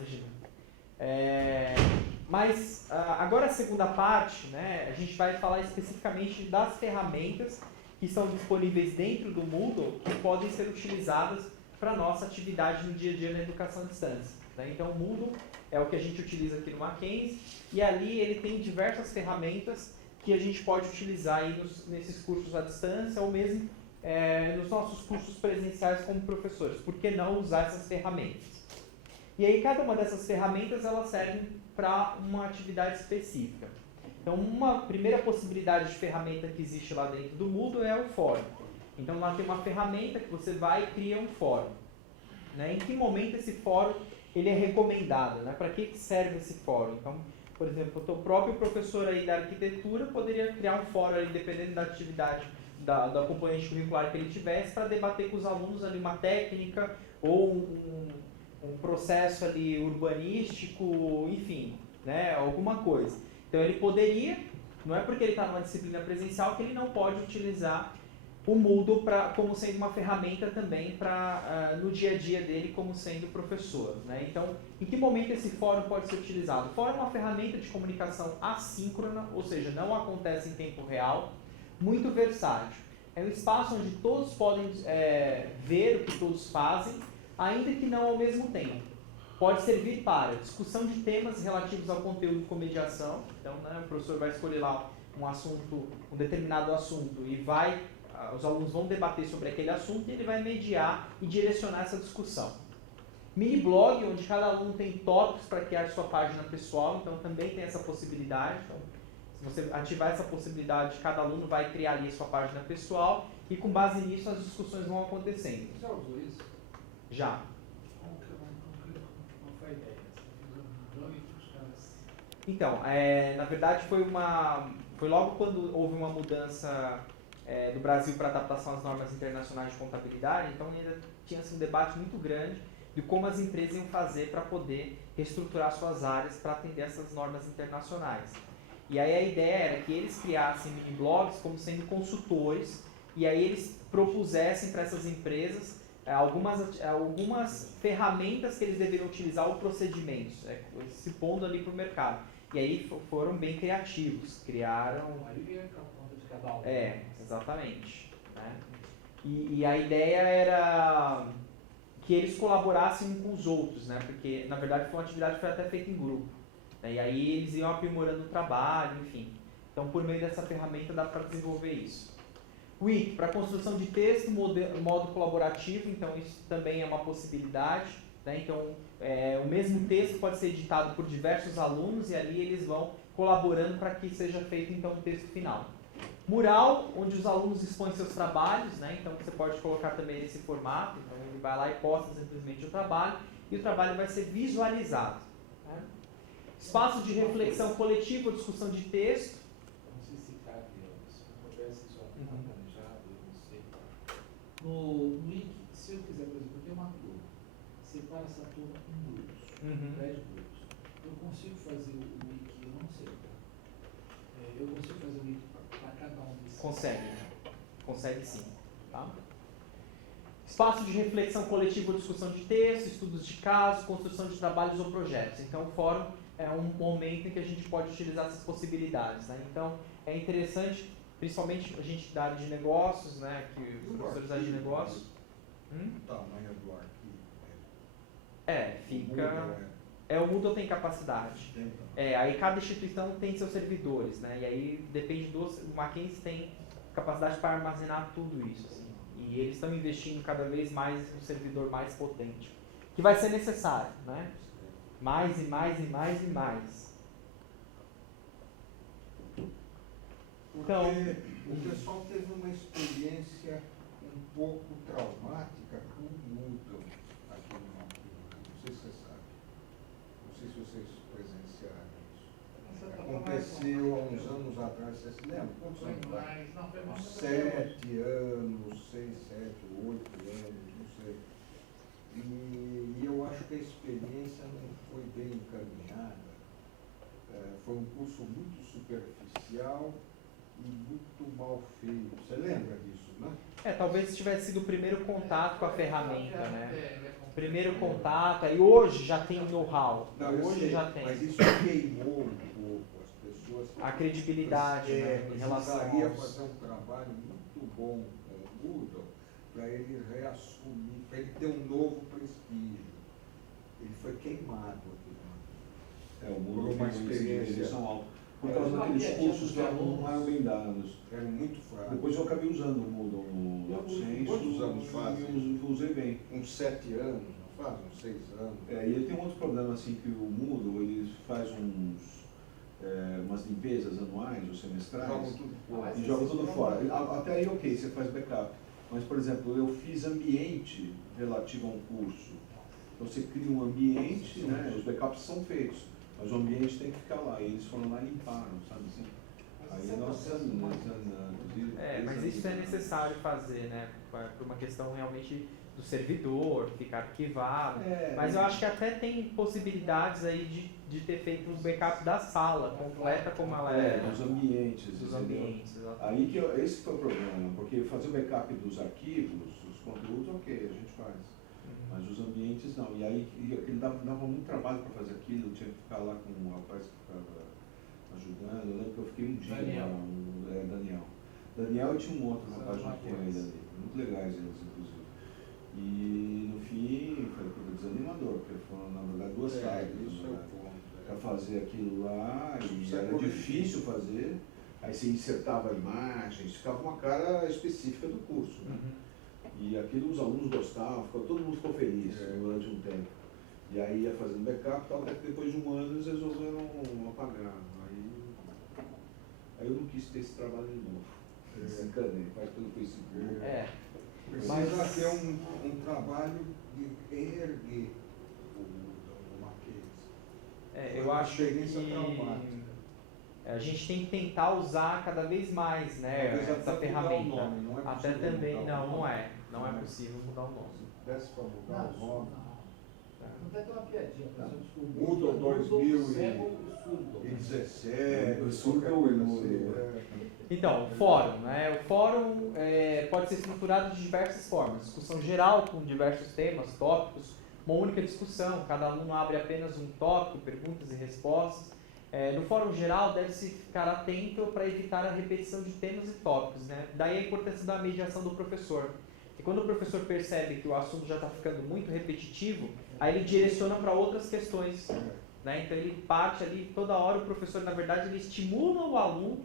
mas agora a segunda parte, né, a gente vai falar especificamente das ferramentas que estão disponíveis dentro do Moodle que podem ser utilizadas para a nossa atividade no dia a dia na educação à distância. Né? Então o Moodle é o que a gente utiliza aqui no Mackenzie e ali ele tem diversas ferramentas que a gente pode utilizar aí nesses cursos à distância ou mesmo nos nossos cursos presenciais como professores. Por que não usar essas ferramentas? E aí cada uma dessas ferramentas elas servem para uma atividade específica. Então uma primeira possibilidade de ferramenta que existe lá dentro do Moodle é o fórum. Então lá tem uma ferramenta que você vai e cria um fórum. Né? Em que momento esse fórum ele é recomendado? Né? Para que serve esse fórum? Então, por exemplo, o próprio professor aí da arquitetura poderia criar um fórum ali, dependendo da atividade da componente curricular que ele tivesse, para debater com os alunos ali uma técnica ou um processo ali urbanístico, enfim, né, alguma coisa. Então ele poderia, não é porque ele está numa disciplina presencial que ele não pode utilizar o Moodle como sendo uma ferramenta também no dia a dia dele como sendo professor, né? Então, em que momento esse fórum pode ser utilizado? O fórum é uma ferramenta de comunicação assíncrona, ou seja, não acontece em tempo real, muito versátil. É um espaço onde todos podem ver o que todos fazem, ainda que não ao mesmo tempo. Pode servir para discussão de temas relativos ao conteúdo com mediação. Então, né, o professor vai escolher lá um determinado assunto e os alunos vão debater sobre aquele assunto e ele vai mediar e direcionar essa discussão. Mini blog, onde cada aluno tem tópicos para criar sua página pessoal, então também tem essa possibilidade. Então, se você ativar essa possibilidade, cada aluno vai criar ali a sua página pessoal e com base nisso as discussões vão acontecendo. Você já usou isso? Já. Qual foi a ideia? Você fez um blog que os caras... Então, na verdade foi logo quando houve uma mudança do Brasil para adaptação às normas internacionais de contabilidade, então ainda tinha um debate muito grande de como as empresas iam fazer para poder reestruturar suas áreas para atender essas normas internacionais. E aí a ideia era que eles criassem mini blogs como sendo consultores e aí eles propusessem para essas empresas algumas ferramentas que eles deveriam utilizar ou procedimentos, se pondo ali para o mercado. E aí foram bem criativos, criaram... Aí veio a conta de cada um. Exatamente. Né? E a ideia era que eles colaborassem uns com os outros, né? Porque na verdade foi uma atividade que foi até feita em grupo. Né? E aí eles iam aprimorando o trabalho, enfim. Então por meio dessa ferramenta dá para desenvolver isso. Wiki, para construção de texto, modo colaborativo, então isso também é uma possibilidade. Né? Então o mesmo texto pode ser editado por diversos alunos e ali eles vão colaborando para que seja feito então um texto final. Mural, onde os alunos expõem seus trabalhos, né? Então você pode colocar também esse formato, então ele vai lá e posta simplesmente o trabalho e o trabalho vai ser visualizado. Né? Espaço de reflexão coletiva ou discussão de texto. Não sei se cabe, se acontece isso planejado, eu não sei. No Wiki, se eu quiser, por exemplo, eu tenho uma turma, separa essa turma em grupos, 10 grupos. Eu consigo fazer o Wiki, eu não sei. Eu consigo fazer o Wiki para cada um desses. Consegue sim. Tá? Espaço de reflexão coletiva ou discussão de texto, estudos de caso, construção de trabalhos ou projetos. Então o fórum é um momento em que a gente pode utilizar essas possibilidades. Né? Então é interessante, principalmente a gente da área de negócios, né, que os professores da área de negócios. O tamanho do arquivo. Fica... O Moodle tem capacidade. Aí cada instituição tem seus servidores, né? E aí depende o Mackenzie tem capacidade para armazenar tudo isso. Assim. E eles estão investindo cada vez mais no servidor mais potente. Que vai ser necessário, né? Mais e mais e mais e mais. Então, o pessoal teve uma experiência um pouco traumática com o Moodle aqui no Mackenzie. Não sei se você sabe. Não sei se vocês presenciaram isso. Aconteceu há uns anos atrás, você se lembra? Quantos anos atrás? 7 anos, 6, 7, 8 anos, não sei. E eu acho que a experiência não foi bem encaminhada. Foi um curso muito superficial e muito mal feito. Você lembra disso, né? Talvez tivesse sido o primeiro contato com a ferramenta, né? Primeiro contato, aí hoje já tem know-how. Hoje já tem. Mas isso queimou um pouco as pessoas. A credibilidade, né, em relação precisaria fazer um trabalho muito bom com o Moodle para ele reassumir, para ele ter um novo prestígio. Ele foi queimado aqui. O Moodle tem uma experiência alta. Por causa daqueles cursos que não eram bem dados. Era muito fraco. Depois eu acabei usando o Moodle no AppSense. Quantos anos fazem? Eu usei bem. Uns 7 anos, não faz? Uns 6 anos. E ele tem um outro problema, assim, que o Moodle, ele faz umas limpezas anuais ou semestrais. Jogam tudo fora. E joga tudo fora. Até aí, ok, você faz backup. Mas, por exemplo, eu fiz ambiente relativo a um curso. Então você cria um ambiente, né? Os backups são feitos. Mas o ambiente tem que ficar lá, e eles foram lá e limparam, sabe assim? Aí nós mas isso é necessário fazer, né? Por uma questão realmente do servidor, fica arquivado. Mas eu acho que até tem possibilidades aí de ter feito um backup da sala completa como ela era. Dos ambientes. Dos entendeu? ambientes, exatamente. Aí que esse foi o problema, porque fazer o backup dos arquivos, dos conteúdos, ok, a gente faz. Mas os ambientes não. E aí aquilo dava muito trabalho para fazer aquilo, eu tinha que ficar lá com um rapaz que ficava ajudando. Eu lembro que eu fiquei um dia Daniel. lá, Daniel. Daniel e tinha um outro rapaz junto com ele ali. Muito legais eles, inclusive. E no fim, foi desanimador, porque foram, na verdade, 2 tardes para fazer aquilo lá, e era difícil fazer. Aí você insertava imagens, ficava uma cara específica do curso, né? E aquilo os alunos gostavam, todo mundo ficou feliz durante um tempo. E aí ia fazendo backup e tal, até que depois de um ano eles resolveram apagar. Aí eu não quis ter esse trabalho de novo. Desencanei, faz pelo Facebook. Precisa ter um trabalho de reerguer o Mackenzie. Eu acho experiência que traumática. a gente tem que tentar usar cada vez mais, né, Talvez essa até ferramenta. mudar o nome, não é Até possível também, mudar o não nome. é. Não é possível mudar o nome. Se desse para mudar o nome, Até tem uma piadinha, por exemplo, muda o cego e surdo. 2017, O surdo qualquer é o coisa mudo. assim. Então, fórum, né? O fórum pode ser estruturado de diversas formas. Discussão geral com diversos temas, tópicos, uma única discussão, cada aluno abre apenas um tópico, perguntas e respostas. No fórum geral, deve-se ficar atento para evitar a repetição de temas e tópicos, né? Daí a importância da mediação do professor. E quando o professor percebe que o assunto já está ficando muito repetitivo, aí ele direciona para outras questões, né? Então ele parte ali, toda hora o professor, na verdade, ele estimula o aluno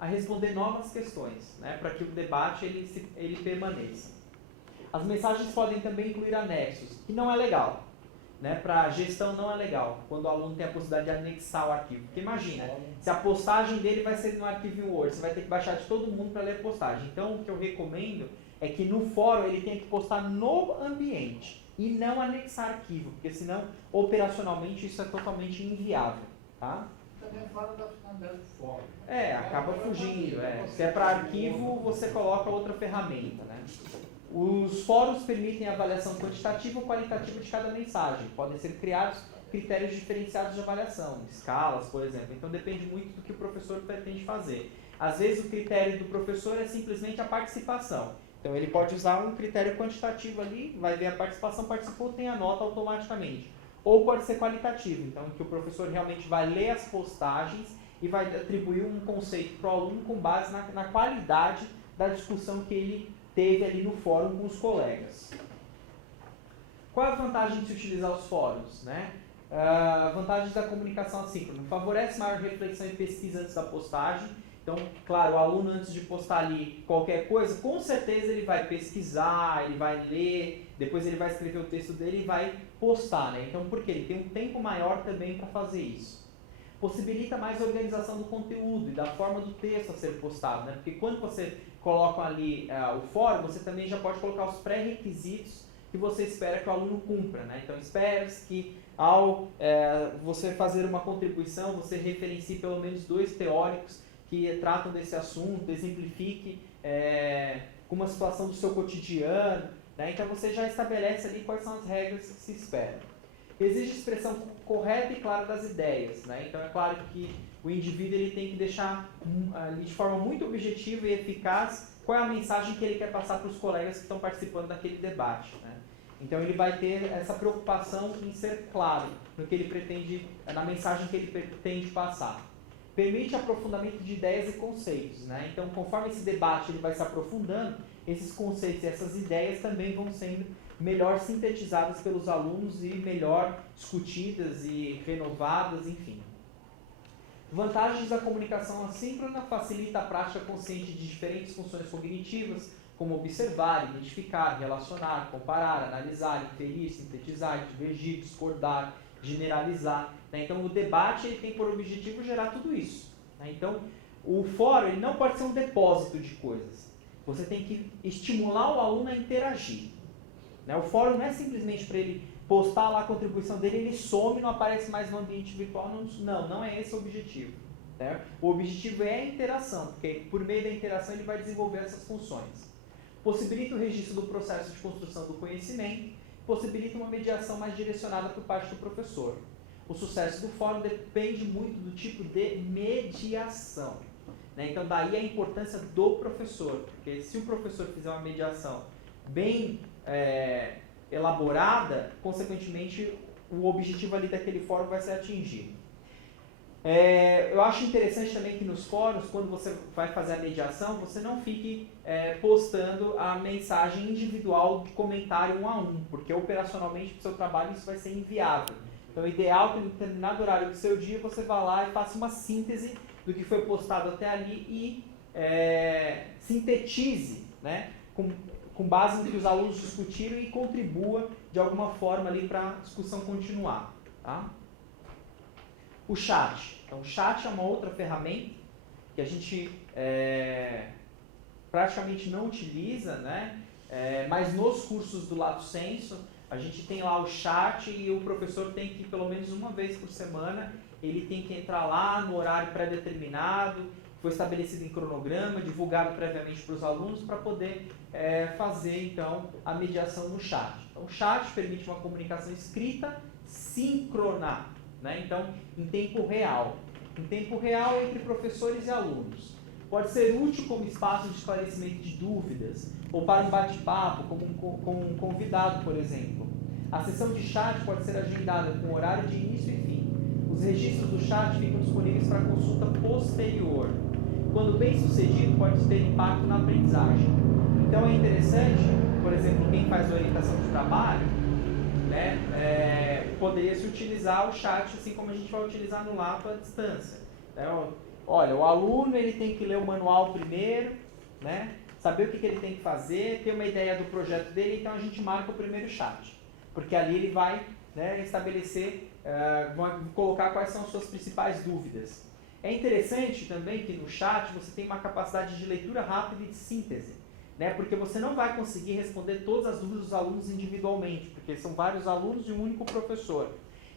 a responder novas questões, né? Para que o debate ele permaneça. As mensagens podem também incluir anexos, que não é legal. Né, para a gestão não é legal, quando o aluno tem a possibilidade de anexar o arquivo. Porque imagina, se a postagem dele vai ser no arquivo Word, você vai ter que baixar de todo mundo para ler a postagem. Então o que eu recomendo é que no fórum ele tenha que postar no ambiente e não anexar arquivo, porque senão operacionalmente isso é totalmente inviável. Tá? Também fora da finalidade do fórum. Acaba fugindo. Se é para arquivo, você coloca outra ferramenta. Né? Os fóruns permitem a avaliação quantitativa ou qualitativa de cada mensagem. Podem ser criados critérios diferenciados de avaliação, escalas, por exemplo. Então depende muito do que o professor pretende fazer. Às vezes o critério do professor é simplesmente a participação. Então ele pode usar um critério quantitativo ali, vai ver a participação, participou, tem a nota automaticamente. Ou pode ser qualitativo, então que o professor realmente vai ler as postagens e vai atribuir um conceito para o aluno com base na qualidade da discussão que ele teve ali no fórum com os colegas. Qual é a vantagem de se utilizar os fóruns? Né? Vantagens da comunicação assíncrona. Favorece maior reflexão e pesquisa antes da postagem. Então, claro, o aluno antes de postar ali qualquer coisa, com certeza ele vai pesquisar, ele vai ler, depois ele vai escrever o texto dele e vai postar. Né? Então, por quê? Ele tem um tempo maior também para fazer isso. Possibilita mais a organização do conteúdo e da forma do texto a ser postado. Né? Porque quando você coloca ali o fórum, você também já pode colocar os pré-requisitos que você espera que o aluno cumpra. Né? Então, espera-se que ao você fazer uma contribuição, você referencie pelo menos 2 teóricos que tratam desse assunto, exemplifique com uma situação do seu cotidiano. Né? Então, você já estabelece ali quais são as regras que se esperam. Exige expressão correta e clara das ideias. Né? Então, é claro que o indivíduo ele tem que deixar ali de forma muito objetiva e eficaz qual é a mensagem que ele quer passar para os colegas que estão participando daquele debate. Né? Então, ele vai ter essa preocupação em ser claro no que ele pretende, na mensagem que ele pretende passar. Permite aprofundamento de ideias e conceitos. Né? Então, conforme esse debate ele vai se aprofundando, esses conceitos e essas ideias também vão sendo melhor sintetizadas pelos alunos e melhor discutidas e renovadas, enfim. Vantagens da comunicação assíncrona: facilita a prática consciente de diferentes funções cognitivas, como observar, identificar, relacionar, comparar, analisar, inferir, sintetizar, divergir, discordar, generalizar. Né? Então, o debate ele tem por objetivo gerar tudo isso. Né? Então, o fórum ele não pode ser um depósito de coisas. Você tem que estimular o aluno a interagir. Né? O fórum não é simplesmente para ele postar lá a contribuição dele, ele some e não aparece mais no ambiente virtual. Não é esse o objetivo. Né? O objetivo é a interação, porque por meio da interação ele vai desenvolver essas funções. possibilita o registro do processo de construção do conhecimento, possibilita uma mediação mais direcionada por parte do professor. O sucesso do fórum depende muito do tipo de mediação, né? Então, daí a importância do professor, porque se o professor fizer uma mediação bem elaborada, consequentemente, o objetivo ali daquele fórum vai ser atingido. Eu acho interessante também que nos fóruns, quando você vai fazer a mediação, você não fique postando a mensagem individual de comentário 1 a 1, porque operacionalmente para o seu trabalho isso vai ser inviável. Então, o ideal é que em determinado horário do seu dia você vá lá e faça uma síntese do que foi postado até ali e sintetize, né, com base no que os alunos discutiram e contribua de alguma forma ali para a discussão continuar. Tá? O chat. Então, o chat é uma outra ferramenta que a gente praticamente não utiliza, né? Mas nos cursos do Lato Sensu, a gente tem lá o chat e o professor tem que, pelo menos uma vez por semana, ele tem que entrar lá no horário pré-determinado, foi estabelecido em cronograma, divulgado previamente para os alunos, para poder fazer, então, a mediação no chat. Então, o chat permite uma comunicação escrita síncrona, né? Então, em tempo real. Em tempo real entre professores e alunos. Pode ser útil como espaço de esclarecimento de dúvidas, ou para um bate-papo, como um convidado, por exemplo. A sessão de chat pode ser agendada com horário de início e fim. Os registros do chat ficam disponíveis para consulta posterior. Quando bem sucedido, pode ter impacto na aprendizagem. Então é interessante, por exemplo, quem faz orientação de trabalho, né, poderia se utilizar o chat assim como a gente vai utilizar no Lato à distância. Olha, o aluno ele tem que ler o manual primeiro, né, saber o que ele tem que fazer, ter uma ideia do projeto dele, então a gente marca o primeiro chat. Porque ali ele vai, né, estabelecer, colocar quais são as suas principais dúvidas. É interessante também que no chat você tem uma capacidade de leitura rápida e de síntese, né, porque você não vai conseguir responder todas as dúvidas dos alunos individualmente, porque são vários alunos e um único professor.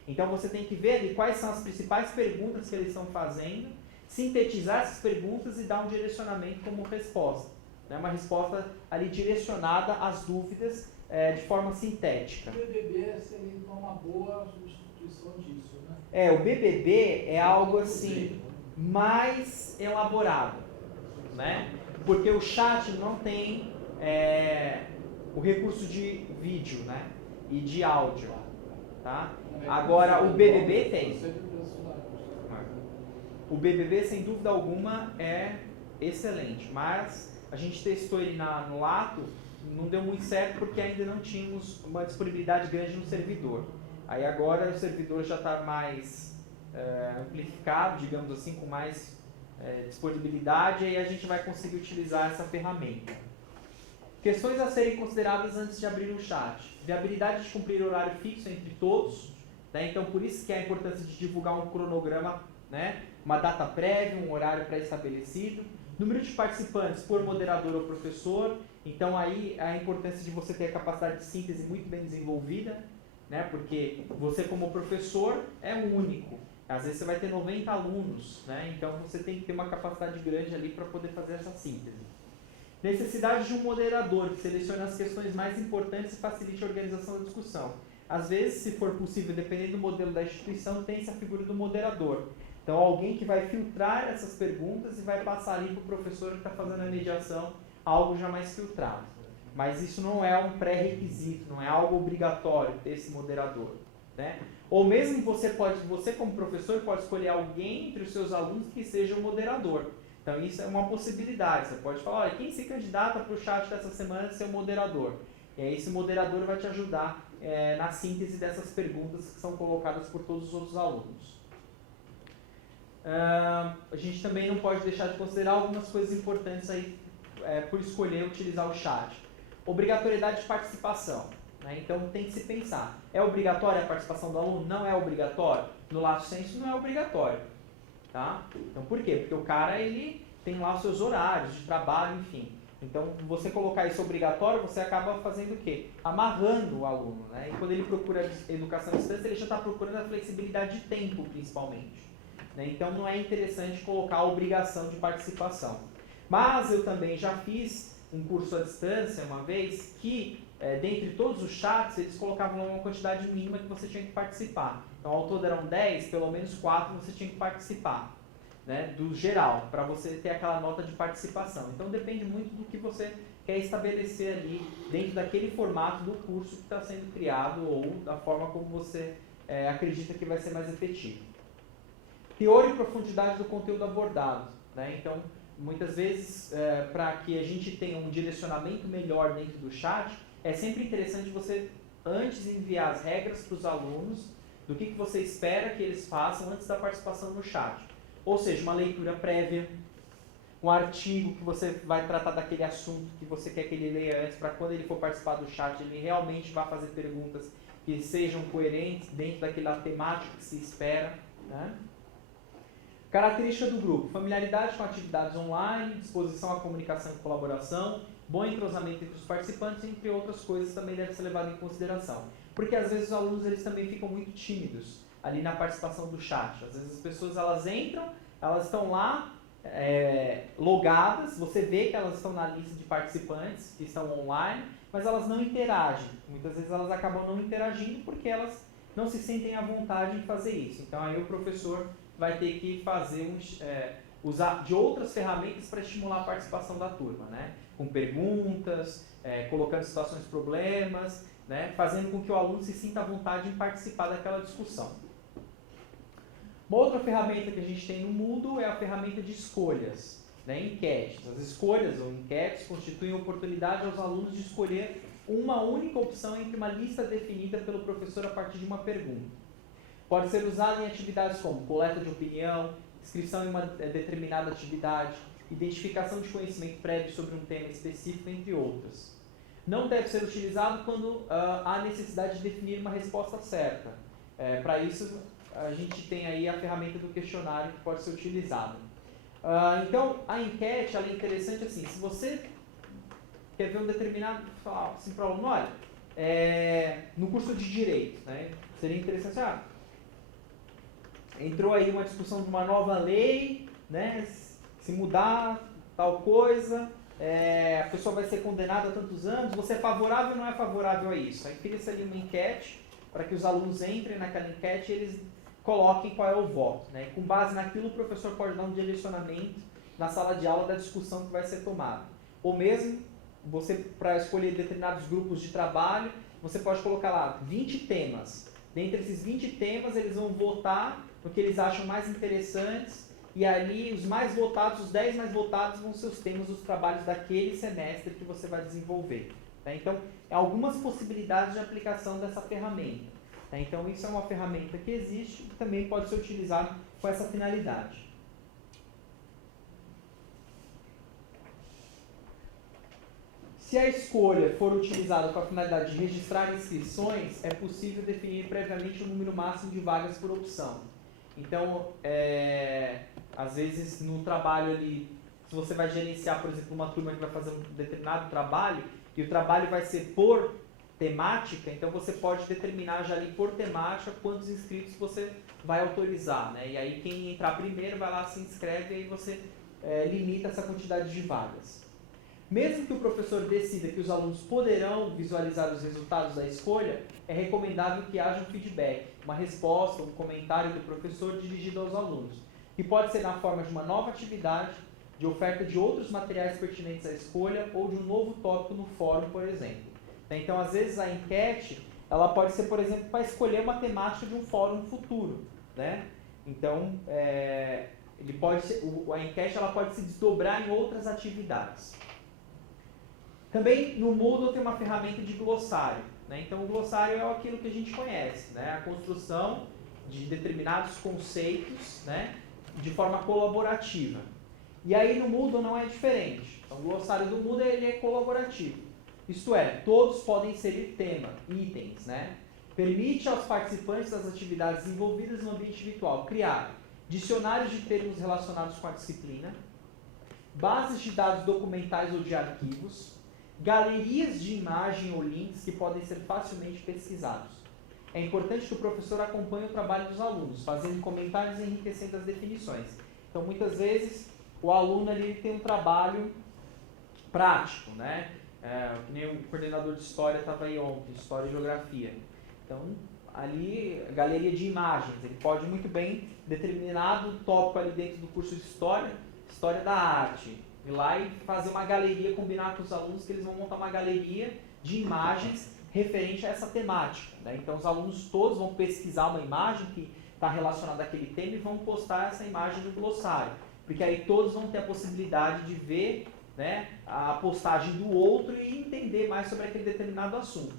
Então você tem que ver ali quais são as principais perguntas que eles estão fazendo, sintetizar essas perguntas e dar um direcionamento como resposta. Né, uma resposta ali direcionada às dúvidas de forma sintética. O BBB seria então uma boa substituição disso, né? O BBB é algo assim mais elaborado, né? Porque o chat não tem o recurso de vídeo, né? E de áudio, tá? Agora o BBB tem. O BBB sem dúvida alguma é excelente, mas a gente testou ele no Lato, não deu muito certo porque ainda não tínhamos uma disponibilidade grande no servidor. Aí agora o servidor já está mais amplificado, digamos assim, com mais disponibilidade, e aí a gente vai conseguir utilizar essa ferramenta. Questões a serem consideradas antes de abrir o chat. Viabilidade de cumprir horário fixo entre todos, né? Então por isso que é a importância de divulgar um cronograma, né? Uma data prévia, um horário pré-estabelecido. Número de participantes por moderador ou professor. Então aí a importância de você ter a capacidade de síntese muito bem desenvolvida, né? Porque você como professor é o único. Às vezes você vai ter 90 alunos, né? Então você tem que ter uma capacidade grande ali para poder fazer essa síntese. Necessidade de um moderador que selecione as questões mais importantes e facilite a organização da discussão. Às vezes, se for possível, dependendo do modelo da instituição, tem essa figura do moderador. Então, alguém que vai filtrar essas perguntas e vai passar ali para o professor que está fazendo a mediação, algo já mais filtrado. Mas isso não é um pré-requisito, não é algo obrigatório ter esse moderador, né? Ou mesmo você como professor pode escolher alguém entre os seus alunos que seja o moderador. Então isso é uma possibilidade. Você pode falar, olha, quem se candidata para o chat dessa semana é ser o moderador. E aí esse moderador vai te ajudar na síntese dessas perguntas que são colocadas por todos os outros alunos. A gente também não pode deixar de considerar algumas coisas importantes aí por escolher utilizar o chat. Obrigatoriedade de participação. Né? Então tem que se pensar. É obrigatória a participação do aluno? Não é obrigatório? No Lato Sensu não é obrigatório. Tá? Então por quê? Porque o cara ele tem lá os seus horários de trabalho, enfim. Então você colocar isso obrigatório, você acaba fazendo o quê? Amarrando o aluno. Né? E quando ele procura educação à distância, ele já está procurando a flexibilidade de tempo, principalmente. Né? Então não é interessante colocar a obrigação de participação. Mas eu também já fiz um curso à distância uma vez que, dentre todos os chats, eles colocavam uma quantidade mínima que você tinha que participar. Então, ao todo eram 10, pelo menos 4 você tinha que participar, né, do geral, para você ter aquela nota de participação. Então, depende muito do que você quer estabelecer ali dentro daquele formato do curso que está sendo criado ou da forma como você acredita que vai ser mais efetivo. Teor e profundidade do conteúdo abordado, né? Então, muitas vezes, para que a gente tenha um direcionamento melhor dentro do chat, é sempre interessante você, antes, enviar as regras para os alunos do que você espera que eles façam antes da participação no chat. Ou seja, uma leitura prévia, um artigo que você vai tratar daquele assunto que você quer que ele leia antes, para quando ele for participar do chat, ele realmente vá fazer perguntas que sejam coerentes dentro daquela temática que se espera, né? Característica do grupo: familiaridade com atividades online, disposição à comunicação e colaboração, bom entrosamento entre os participantes, entre outras coisas, também deve ser levado em consideração. Porque às vezes os alunos eles também ficam muito tímidos ali na participação do chat. Às vezes as pessoas elas entram, elas estão lá logadas, você vê que elas estão na lista de participantes que estão online, mas elas não interagem. Muitas vezes elas acabam não interagindo porque elas não se sentem à vontade em fazer isso. Então aí o professor vai ter que fazer usar de outras ferramentas para estimular a participação da turma, né? Com perguntas, colocando situações problemas, né? Fazendo com que o aluno se sinta à vontade em participar daquela discussão. Uma outra ferramenta que a gente tem no Moodle é a ferramenta de escolhas, né? Enquetes. As escolhas ou enquetes constituem oportunidade aos alunos de escolher uma única opção entre uma lista definida pelo professor a partir de uma pergunta. Pode ser usado em atividades como coleta de opinião, inscrição em uma determinada atividade, identificação de conhecimento prévio sobre um tema específico, entre outras. Não deve ser utilizado quando há necessidade de definir uma resposta certa. Para isso, a gente tem aí a ferramenta do questionário que pode ser utilizada. Então, a enquete ela é interessante assim, se você quer ver um determinado, falar assim para o aluno, olha, no curso de Direito, né, seria interessante, entrou aí uma discussão de uma nova lei, né, se mudar tal coisa, a pessoa vai ser condenada a tantos anos, você é favorável ou não é favorável a isso? Aí cria-se ali uma enquete para que os alunos entrem naquela enquete e eles coloquem qual é o voto, né? Com base naquilo, o professor pode dar um direcionamento na sala de aula da discussão que vai ser tomada. Ou mesmo, você, para escolher determinados grupos de trabalho, você pode colocar lá 20 temas. Dentre esses 20 temas, eles vão votar no que eles acham mais interessantes, e ali os mais votados, os 10 mais votados, vão ser os temas dos trabalhos daquele semestre que você vai desenvolver. Tá? Então, algumas possibilidades de aplicação dessa ferramenta. Tá? Então, isso é uma ferramenta que existe e também pode ser utilizada com essa finalidade. Se a escolha for utilizada com a finalidade de registrar inscrições, é possível definir previamente o número máximo de vagas por opção. Então, às vezes no trabalho ali, se você vai gerenciar, por exemplo, uma turma que vai fazer um determinado trabalho, e o trabalho vai ser por temática, então você pode determinar já ali por temática quantos inscritos você vai autorizar, né? E aí quem entrar primeiro vai lá, se inscreve e aí você limita essa quantidade de vagas. Mesmo que o professor decida que os alunos poderão visualizar os resultados da escolha, é recomendável que haja um feedback, uma resposta, um comentário do professor dirigido aos alunos, que pode ser na forma de uma nova atividade, de oferta de outros materiais pertinentes à escolha ou de um novo tópico no fórum, por exemplo. Então, às vezes, a enquete ela pode ser, por exemplo, para escolher uma temática de um fórum futuro, né? Então, ele pode ser, a enquete ela pode se desdobrar em outras atividades. Também no Moodle tem uma ferramenta de glossário, né? Então o glossário é aquilo que a gente conhece, né? A construção de determinados conceitos, né? De forma colaborativa. E aí no Moodle não é diferente. Então o glossário do Moodle ele é colaborativo. Isto é, todos podem inserir itens, né? Permite aos participantes das atividades envolvidas no ambiente virtual criar dicionários de termos relacionados com a disciplina, bases de dados documentais ou de arquivos, galerias de imagem ou links que podem ser facilmente pesquisados. É importante que o professor acompanhe o trabalho dos alunos, fazendo comentários e enriquecendo as definições. Então, muitas vezes, o aluno ele tem um trabalho prático, né? Que nem o coordenador de História estava aí ontem, História e Geografia. Então, ali, galeria de imagens, ele pode muito bem, determinado tópico ali dentro do curso de História, História da Arte, ir lá e fazer uma galeria, combinar com os alunos que eles vão montar uma galeria de imagens referente a essa temática, né? Então, os alunos todos vão pesquisar uma imagem que está relacionada àquele tema e vão postar essa imagem no glossário, porque aí todos vão ter a possibilidade de ver, né, a postagem do outro e entender mais sobre aquele determinado assunto.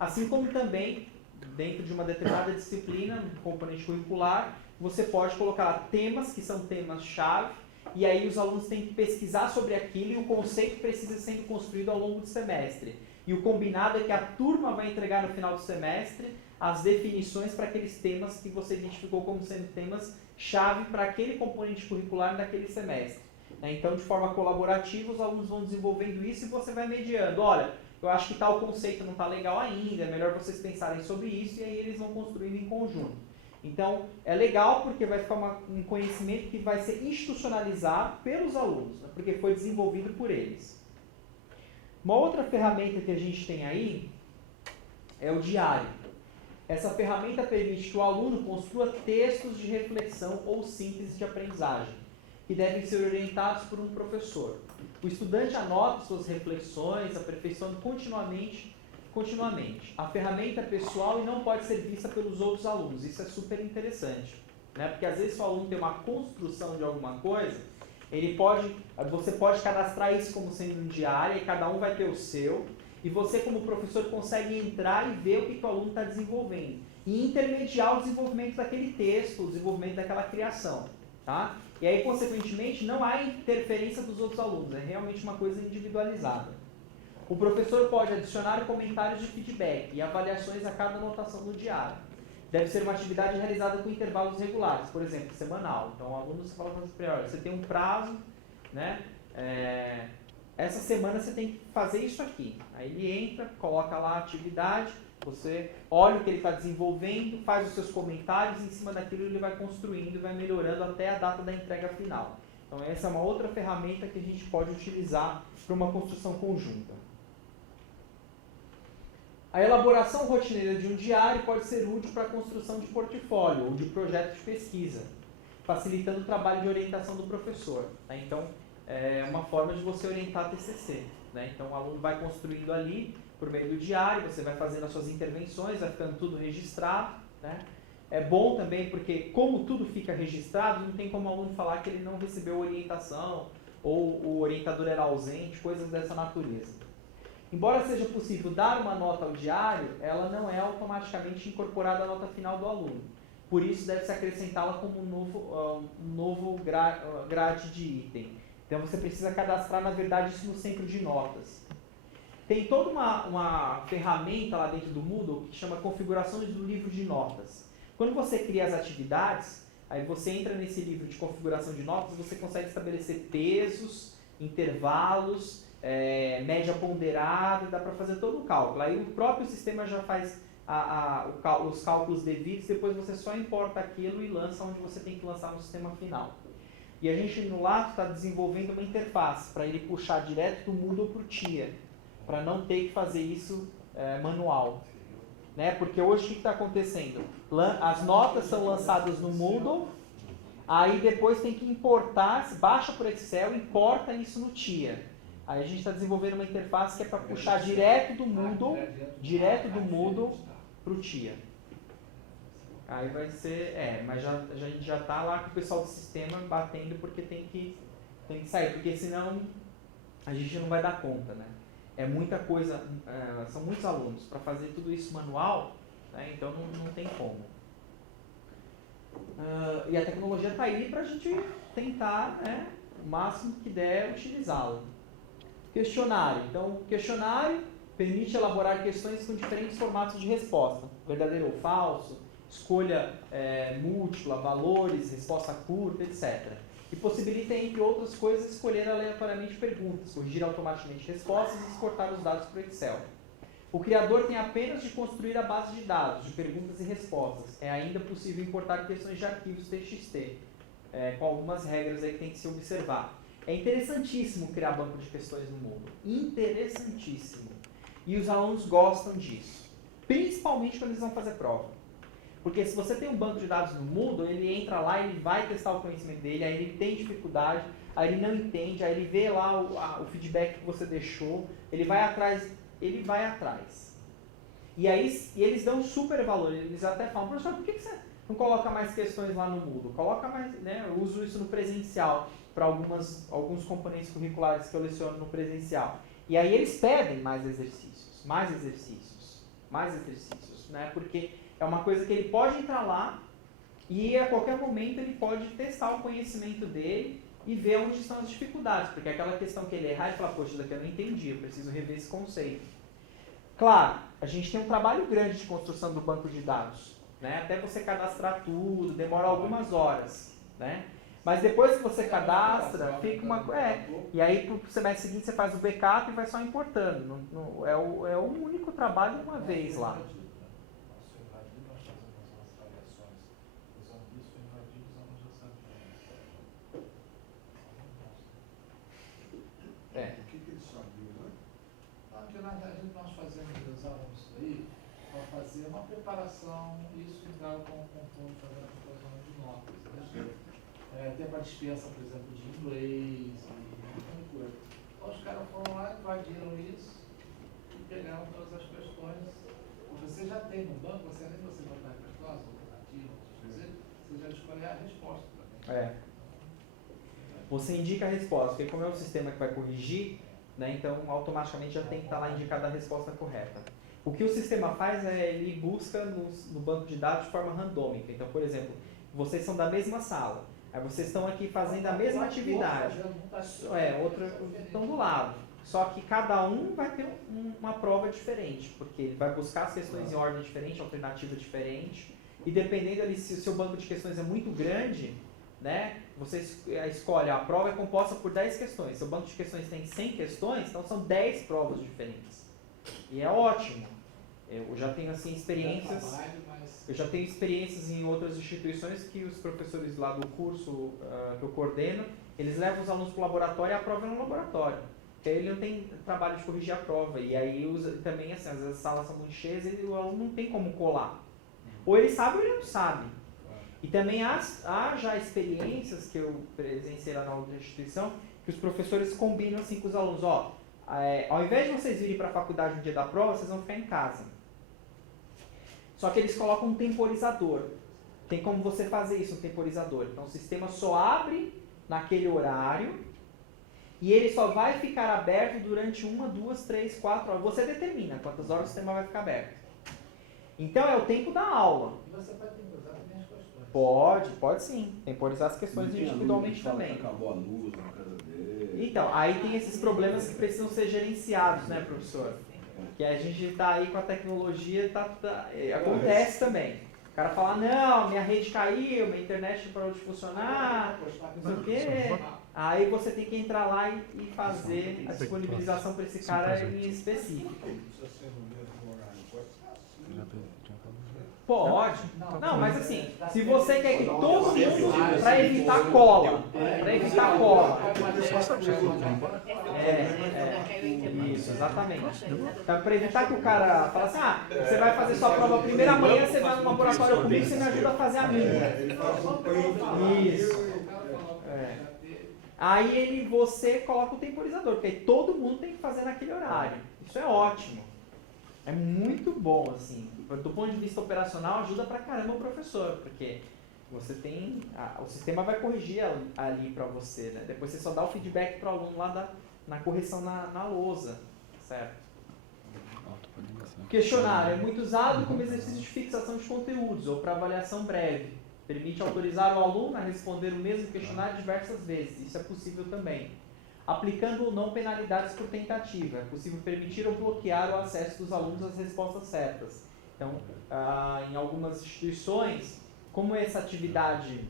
Assim como também, dentro de uma determinada disciplina, um componente curricular, você pode colocar temas que são temas-chave, e aí os alunos têm que pesquisar sobre aquilo e o conceito precisa ser construído ao longo do semestre. E o combinado é que a turma vai entregar no final do semestre as definições para aqueles temas que você identificou como sendo temas-chave para aquele componente curricular daquele semestre. Então, de forma colaborativa, os alunos vão desenvolvendo isso e você vai mediando. Olha, eu acho que tal conceito não está legal ainda, é melhor vocês pensarem sobre isso, e aí eles vão construindo em conjunto. Então, é legal porque vai ficar um conhecimento que vai ser institucionalizado pelos alunos, né, porque foi desenvolvido por eles. Uma outra ferramenta que a gente tem aí é o diário. Essa ferramenta permite que o aluno construa textos de reflexão ou síntese de aprendizagem, que devem ser orientados por um professor. O estudante anota suas reflexões, aperfeiçoando continuamente. A ferramenta é pessoal e não pode ser vista pelos outros alunos. Isso é super interessante, né? Porque às vezes se o aluno tem uma construção de alguma coisa, você pode cadastrar isso como sendo um diário e cada um vai ter o seu. E você, como professor, consegue entrar e ver o que o aluno está desenvolvendo. E intermediar o desenvolvimento daquele texto, o desenvolvimento daquela criação. Tá? E aí, consequentemente, não há interferência dos outros alunos. É realmente uma coisa individualizada. O professor pode adicionar comentários de feedback e avaliações a cada anotação do diário. Deve ser uma atividade realizada com intervalos regulares, por exemplo, semanal. Então, o aluno fala para ele, você tem um prazo, né? Essa semana você tem que fazer isso aqui. Aí ele entra, coloca lá a atividade, você olha o que ele está desenvolvendo, faz os seus comentários e em cima daquilo ele vai construindo e vai melhorando até a data da entrega final. Então essa é uma outra ferramenta que a gente pode utilizar para uma construção conjunta. A elaboração rotineira de um diário pode ser útil para a construção de portfólio ou de projeto de pesquisa, facilitando o trabalho de orientação do professor. Tá? Então, é uma forma de você orientar a TCC. Né? Então, o aluno vai construindo ali, por meio do diário, você vai fazendo as suas intervenções, vai ficando tudo registrado. Né? É bom também porque, como tudo fica registrado, não tem como o aluno falar que ele não recebeu orientação, ou o orientador era ausente, coisas dessa natureza. Embora seja possível dar uma nota ao diário, ela não é automaticamente incorporada à nota final do aluno. Por isso, deve-se acrescentá-la como um novo grade de item. Então, você precisa cadastrar, na verdade, isso no centro de notas. Tem toda uma ferramenta lá dentro do Moodle que chama configuração do livro de notas. Quando você cria as atividades, aí você entra nesse livro de configuração de notas, você consegue estabelecer pesos, intervalos, média ponderada, dá para fazer todo o cálculo. Aí o próprio sistema já faz os cálculos devidos, depois você só importa aquilo e lança onde você tem que lançar no sistema final. E a gente no Lato está desenvolvendo uma interface para ele puxar direto do Moodle para o TIA, para não ter que fazer isso manual. Né? Porque hoje o que está acontecendo? As notas são lançadas no Moodle, aí depois tem que importar, baixa por Excel, importa isso no TIA. Aí a gente está desenvolvendo uma interface que é para puxar direto do Moodle para o TIA. Aí vai ser, mas a gente já está lá com o pessoal do sistema batendo porque tem que sair, porque senão a gente não vai dar conta, né? É muita coisa, são muitos alunos, para fazer tudo isso manual, né? Então não tem como. E a tecnologia está aí para a gente tentar, né, o máximo que der, utilizá-la. Questionário. Então, o questionário permite elaborar questões com diferentes formatos de resposta, verdadeiro ou falso, escolha múltipla, valores, resposta curta, etc. E possibilita, entre outras coisas, escolher aleatoriamente perguntas, corrigir automaticamente respostas e exportar os dados para o Excel. O criador tem apenas de construir a base de dados, de perguntas e respostas. É ainda possível importar questões de arquivos TXT, com algumas regras aí que tem que se observar. É interessantíssimo criar banco de questões no Moodle. Interessantíssimo. E os alunos gostam disso. Principalmente quando eles vão fazer prova. Porque se você tem um banco de dados no Moodle, ele entra lá, ele vai testar o conhecimento dele, aí ele tem dificuldade, aí ele não entende, aí ele vê lá o feedback que você deixou, ele vai atrás. E aí eles dão super valor, eles até falam, professor, por que você não coloca mais questões lá no Moodle? Coloca mais, né? Eu uso isso no presencial, para alguns componentes curriculares que eu leciono no presencial. E aí eles pedem mais exercícios, né? Porque é uma coisa que ele pode entrar lá e a qualquer momento ele pode testar o conhecimento dele e ver onde estão as dificuldades. Porque aquela questão que ele errar, ele fala, poxa, isso daqui eu não entendi, eu preciso rever esse conceito. Claro, a gente tem um trabalho grande de construção do banco de dados, né? Até você cadastrar tudo, demora algumas horas, né? Mas depois que você cadastra, fica uma... e aí pro semestre seguinte você faz o backup e vai só importando. É o único trabalho uma vez lá. O que eles sabiam, né? Porque nós fazemos, usávamos isso aí para fazer uma preparação, isso entrava como conjunto, fazendo a preparação de notas, né? Até para dispensa, por exemplo, de inglês e um monte de coisa. Então os caras foram lá, invadiram isso e pegaram todas as questões. Você já tem no banco, você nem você botar questões, alternativas, você já escolhe a resposta também. Você indica a resposta, porque como é o sistema que vai corrigir, né, então automaticamente já tem que estar lá indicada a resposta correta. O que o sistema faz é ele busca no banco de dados de forma randômica. Então, por exemplo, vocês são da mesma sala, aí vocês estão aqui fazendo a mesma atividade, outros estão do lado. Só que cada um vai ter uma prova diferente, porque ele vai buscar as questões em ordem diferente, alternativa diferente, e dependendo ali se o seu banco de questões é muito grande, né, você escolhe, a prova é composta por 10 questões. Se o banco de questões tem 100 questões, então são 10 provas diferentes. E é ótimo. Eu já tenho assim experiências. Eu já tenho experiências em outras instituições que os professores lá do curso que eu coordeno, eles levam os alunos para o laboratório e a prova é no laboratório. Porque aí ele não tem trabalho de corrigir a prova. E aí também, assim, às vezes as salas são muito cheias e o aluno não tem como colar. Ou ele sabe ou ele não sabe. E também há já experiências que eu presenciei lá na outra instituição, que os professores combinam assim com os alunos, ao invés de vocês virem para a faculdade no dia da prova, vocês vão ficar em casa. Só que eles colocam um temporizador. Tem como você fazer isso, um temporizador. Então o sistema só abre naquele horário e ele só vai ficar aberto durante 1, 2, 3, 4 horas. Você determina quantas horas o sistema vai ficar aberto. Então é o tempo da aula. E você pode temporizar também as questões. Pode sim. Temporizar as questões individualmente também. Acabou a luz na casa dele. Então, aí tem esses problemas que precisam ser gerenciados, né, professor? Que a gente está aí com a tecnologia, acontece também. O cara fala, não, minha rede caiu, minha internet parou de funcionar, não sei o quê. Aí você tem que entrar lá e fazer a disponibilização para esse cara em específico. Pode. Não, mas assim, se você quer que todo mundo, para evitar cola, isso, exatamente. Então, para evitar que o cara fale assim, você vai fazer sua prova primeiro, amanhã você vai no laboratório comigo e você me ajuda a fazer a minha. Isso. Aí você coloca o temporizador, porque aí todo mundo tem que fazer naquele horário. Isso é ótimo. É muito bom, assim. Do ponto de vista operacional, ajuda pra caramba o professor, porque você tem... o sistema vai corrigir ali pra você, né? Depois você só dá o feedback pro aluno lá na correção na lousa, certo? O questionário é muito usado como exercício de fixação de conteúdos ou para avaliação breve. Permite autorizar o aluno a responder o mesmo questionário diversas vezes. Isso é possível também. Aplicando ou não penalidades por tentativa. É possível permitir ou bloquear o acesso dos alunos às respostas certas. Então, em algumas instituições, como essa atividade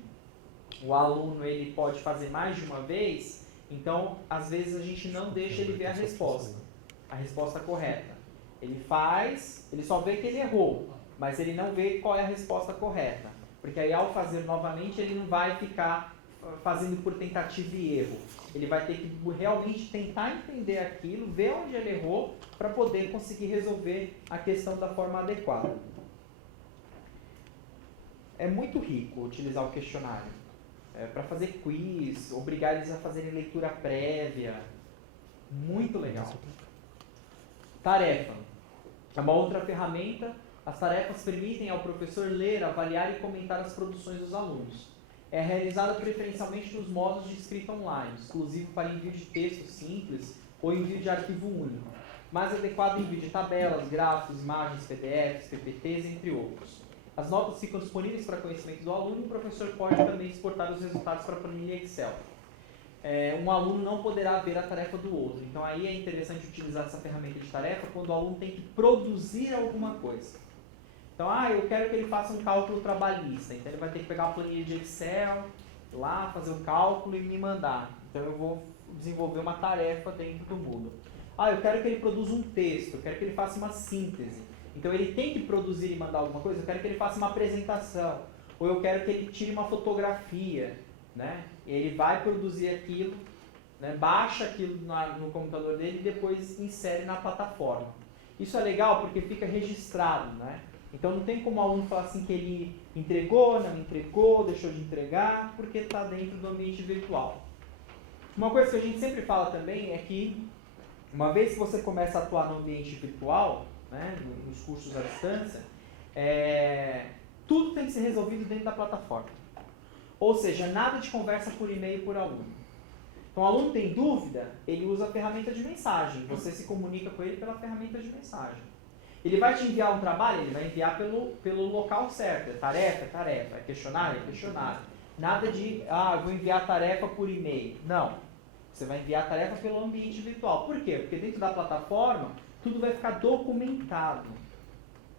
o aluno ele pode fazer mais de uma vez, então, às vezes a gente não deixa ele ver a resposta correta. Ele faz, ele só vê que ele errou, mas ele não vê qual é a resposta correta. Porque aí, ao fazer novamente, ele não vai ficar fazendo por tentativa e erro. Ele vai ter que realmente tentar entender aquilo, ver onde ele errou, para poder conseguir resolver a questão da forma adequada. É muito rico utilizar o questionário. Para fazer quiz, obrigar eles a fazerem leitura prévia. Muito legal. Tarefa. É uma outra ferramenta. As tarefas permitem ao professor ler, avaliar e comentar as produções dos alunos. É realizada preferencialmente nos modos de escrita online, exclusivo para envio de texto simples ou envio de arquivo único, mais adequado envio de tabelas, gráficos, imagens, PDFs, PPTs, entre outros. As notas ficam disponíveis para conhecimento do aluno e o professor pode também exportar os resultados para a planilha Excel. Um aluno não poderá ver a tarefa do outro. Então aí é interessante utilizar essa ferramenta de tarefa quando o aluno tem que produzir alguma coisa. Então, eu quero que ele faça um cálculo trabalhista. Então ele vai ter que pegar a planilha de Excel, lá, fazer o cálculo e me mandar. Então eu vou desenvolver uma tarefa dentro do Moodle. Eu quero que ele produza um texto, eu quero que ele faça uma síntese. Então ele tem que produzir e mandar alguma coisa, eu quero que ele faça uma apresentação. Ou eu quero que ele tire uma fotografia, né? E ele vai produzir aquilo, né? Baixa aquilo no computador dele e depois insere na plataforma. Isso é legal porque fica registrado, né? Então não tem como o aluno falar assim que ele entregou, não entregou, deixou de entregar, porque está dentro do ambiente virtual. Uma coisa que a gente sempre fala também é que, uma vez que você começa a atuar no ambiente virtual, né, nos cursos à distância, tudo tem que ser resolvido dentro da plataforma. Ou seja, nada de conversa por e-mail por aluno. Então o aluno tem dúvida, ele usa a ferramenta de mensagem. Você se comunica com ele pela ferramenta de mensagem. Ele vai te enviar um trabalho, ele vai enviar pelo local certo. É tarefa, é tarefa. É questionário, é questionário. Nada de, eu vou enviar a tarefa por e-mail. Não. Você vai enviar a tarefa pelo ambiente virtual. Por quê? Porque dentro da plataforma, tudo vai ficar documentado,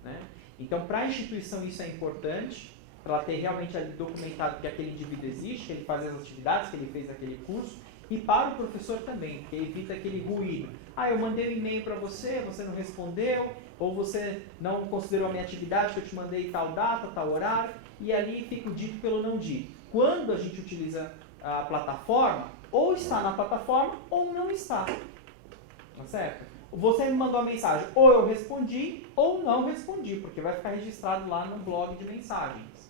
né? Então, para a instituição isso é importante, para ela ter realmente ali documentado que aquele indivíduo existe, que ele faz as atividades, que ele fez aquele curso, e para o professor também, porque evita aquele ruído. Eu mandei um e-mail para você, você não respondeu, ou você não considerou a minha atividade que eu te mandei tal data, tal horário, e ali fica o dito pelo não dito. Quando a gente utiliza a plataforma, ou está na plataforma ou não está. Tá certo? Você me mandou a mensagem, ou eu respondi ou não respondi, porque vai ficar registrado lá no blog de mensagens.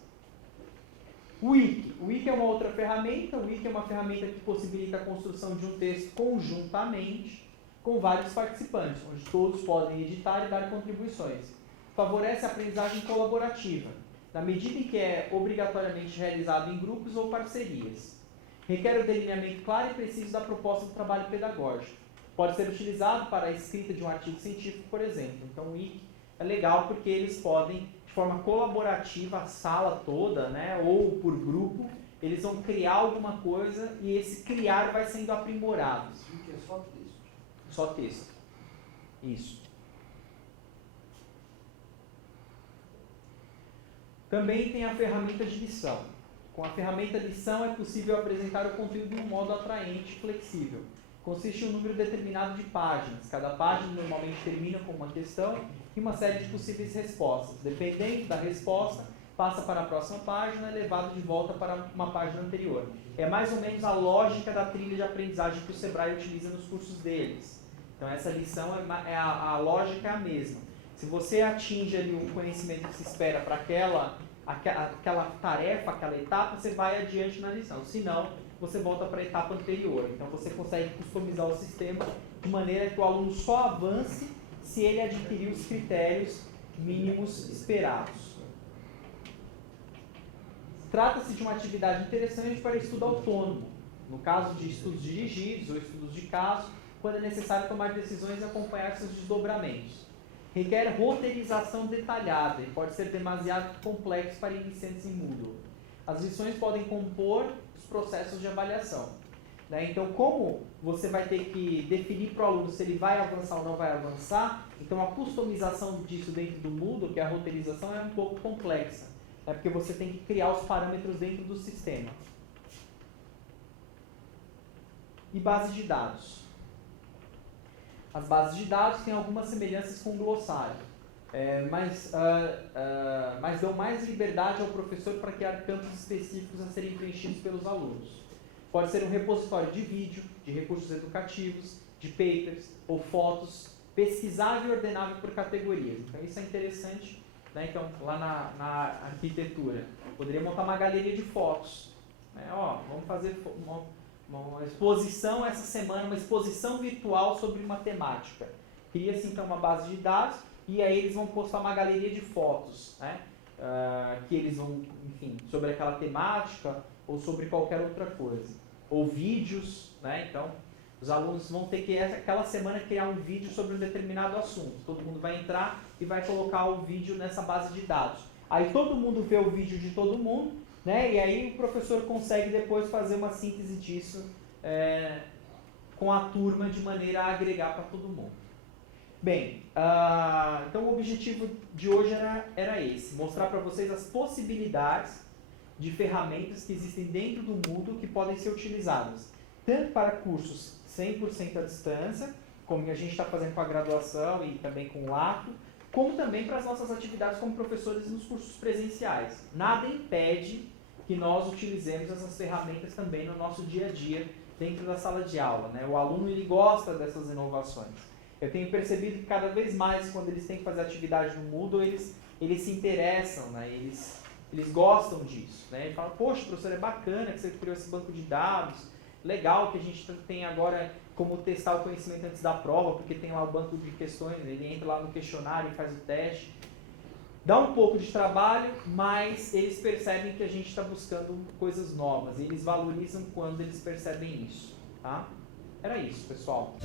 O Wiki. O Wiki é uma outra ferramenta. O Wiki é uma ferramenta que possibilita a construção de um texto conjuntamente com vários participantes, onde todos podem editar e dar contribuições. Favorece a aprendizagem colaborativa, na medida em que é obrigatoriamente realizado em grupos ou parcerias. Requer o delineamento claro e preciso da proposta do trabalho pedagógico. Pode ser utilizado para a escrita de um artigo científico, por exemplo. Então o Wiki é legal porque eles podem, de forma colaborativa, a sala toda, né, ou por grupo, eles vão criar alguma coisa e esse criar vai sendo aprimorado. Esse Wiki é só texto. Só texto. Isso. Também tem a ferramenta de lição. Com a ferramenta de lição é possível apresentar o conteúdo de um modo atraente e flexível. Consiste em um número determinado de páginas. Cada página normalmente termina com uma questão e uma série de possíveis respostas. Dependendo da resposta, passa para a próxima página e é levado de volta para uma página anterior. É mais ou menos a lógica da trilha de aprendizagem que o Sebrae utiliza nos cursos deles. Então essa lição, a lógica é a mesma. Se você atinge ali o conhecimento que se espera para aquela tarefa, aquela etapa, você vai adiante na lição. Se não, você volta para a etapa anterior. Então você consegue customizar o sistema de maneira que o aluno só avance se ele adquirir os critérios mínimos esperados. Trata-se de uma atividade interessante para estudo autônomo, no caso de estudos dirigidos ou estudos de caso, quando é necessário tomar decisões e acompanhar seus desdobramentos. Requer roteirização detalhada e pode ser demasiado complexo para iniciantes em Moodle. As lições podem compor os processos de avaliação. Então, como você vai ter que definir para o aluno se ele vai avançar ou não vai avançar, então a customização disso dentro do Moodle, que é a roteirização, é um pouco complexa. Porque você tem que criar os parâmetros dentro do sistema. E base de dados. As bases de dados têm algumas semelhanças com o glossário, mas dão mais liberdade ao professor para criar campos específicos a serem preenchidos pelos alunos. Pode ser um repositório de vídeo, de recursos educativos, de papers ou fotos, pesquisável e ordenável por categorias. Então isso é interessante, né? Então, lá na arquitetura, poderia montar uma galeria de fotos. Né? Ó, vamos fazer uma exposição essa semana, uma exposição virtual sobre uma temática. Cria-se então uma base de dados e aí eles vão postar uma galeria de fotos, né? Que eles vão, enfim, sobre aquela temática ou sobre qualquer outra coisa. Ou vídeos, né? Então, os alunos vão ter que, aquela semana, criar um vídeo sobre um determinado assunto. Todo mundo vai entrar e vai colocar o vídeo nessa base de dados. Aí todo mundo vê o vídeo de todo mundo, né? E aí o professor consegue depois fazer uma síntese disso com a turma de maneira a agregar para todo mundo. Bem, então o objetivo de hoje era esse, mostrar para vocês as possibilidades de ferramentas que existem dentro do Moodle que podem ser utilizadas, tanto para cursos 100% à distância, como a gente está fazendo com a graduação e também com o Lato, como também para as nossas atividades como professores nos cursos presenciais. Nada impede que nós utilizemos essas ferramentas também no nosso dia a dia, dentro da sala de aula, né? O aluno ele gosta dessas inovações. Eu tenho percebido que cada vez mais, quando eles têm que fazer atividade no Moodle, eles se interessam, né? Eles gostam disso, né? Eles falam, poxa, professor, é bacana que você criou esse banco de dados, legal que a gente tem agora como testar o conhecimento antes da prova, porque tem lá o banco de questões, ele entra lá no questionário e faz o teste. Dá um pouco de trabalho, mas eles percebem que a gente está buscando coisas novas, e eles valorizam quando eles percebem isso, tá? Era isso, pessoal.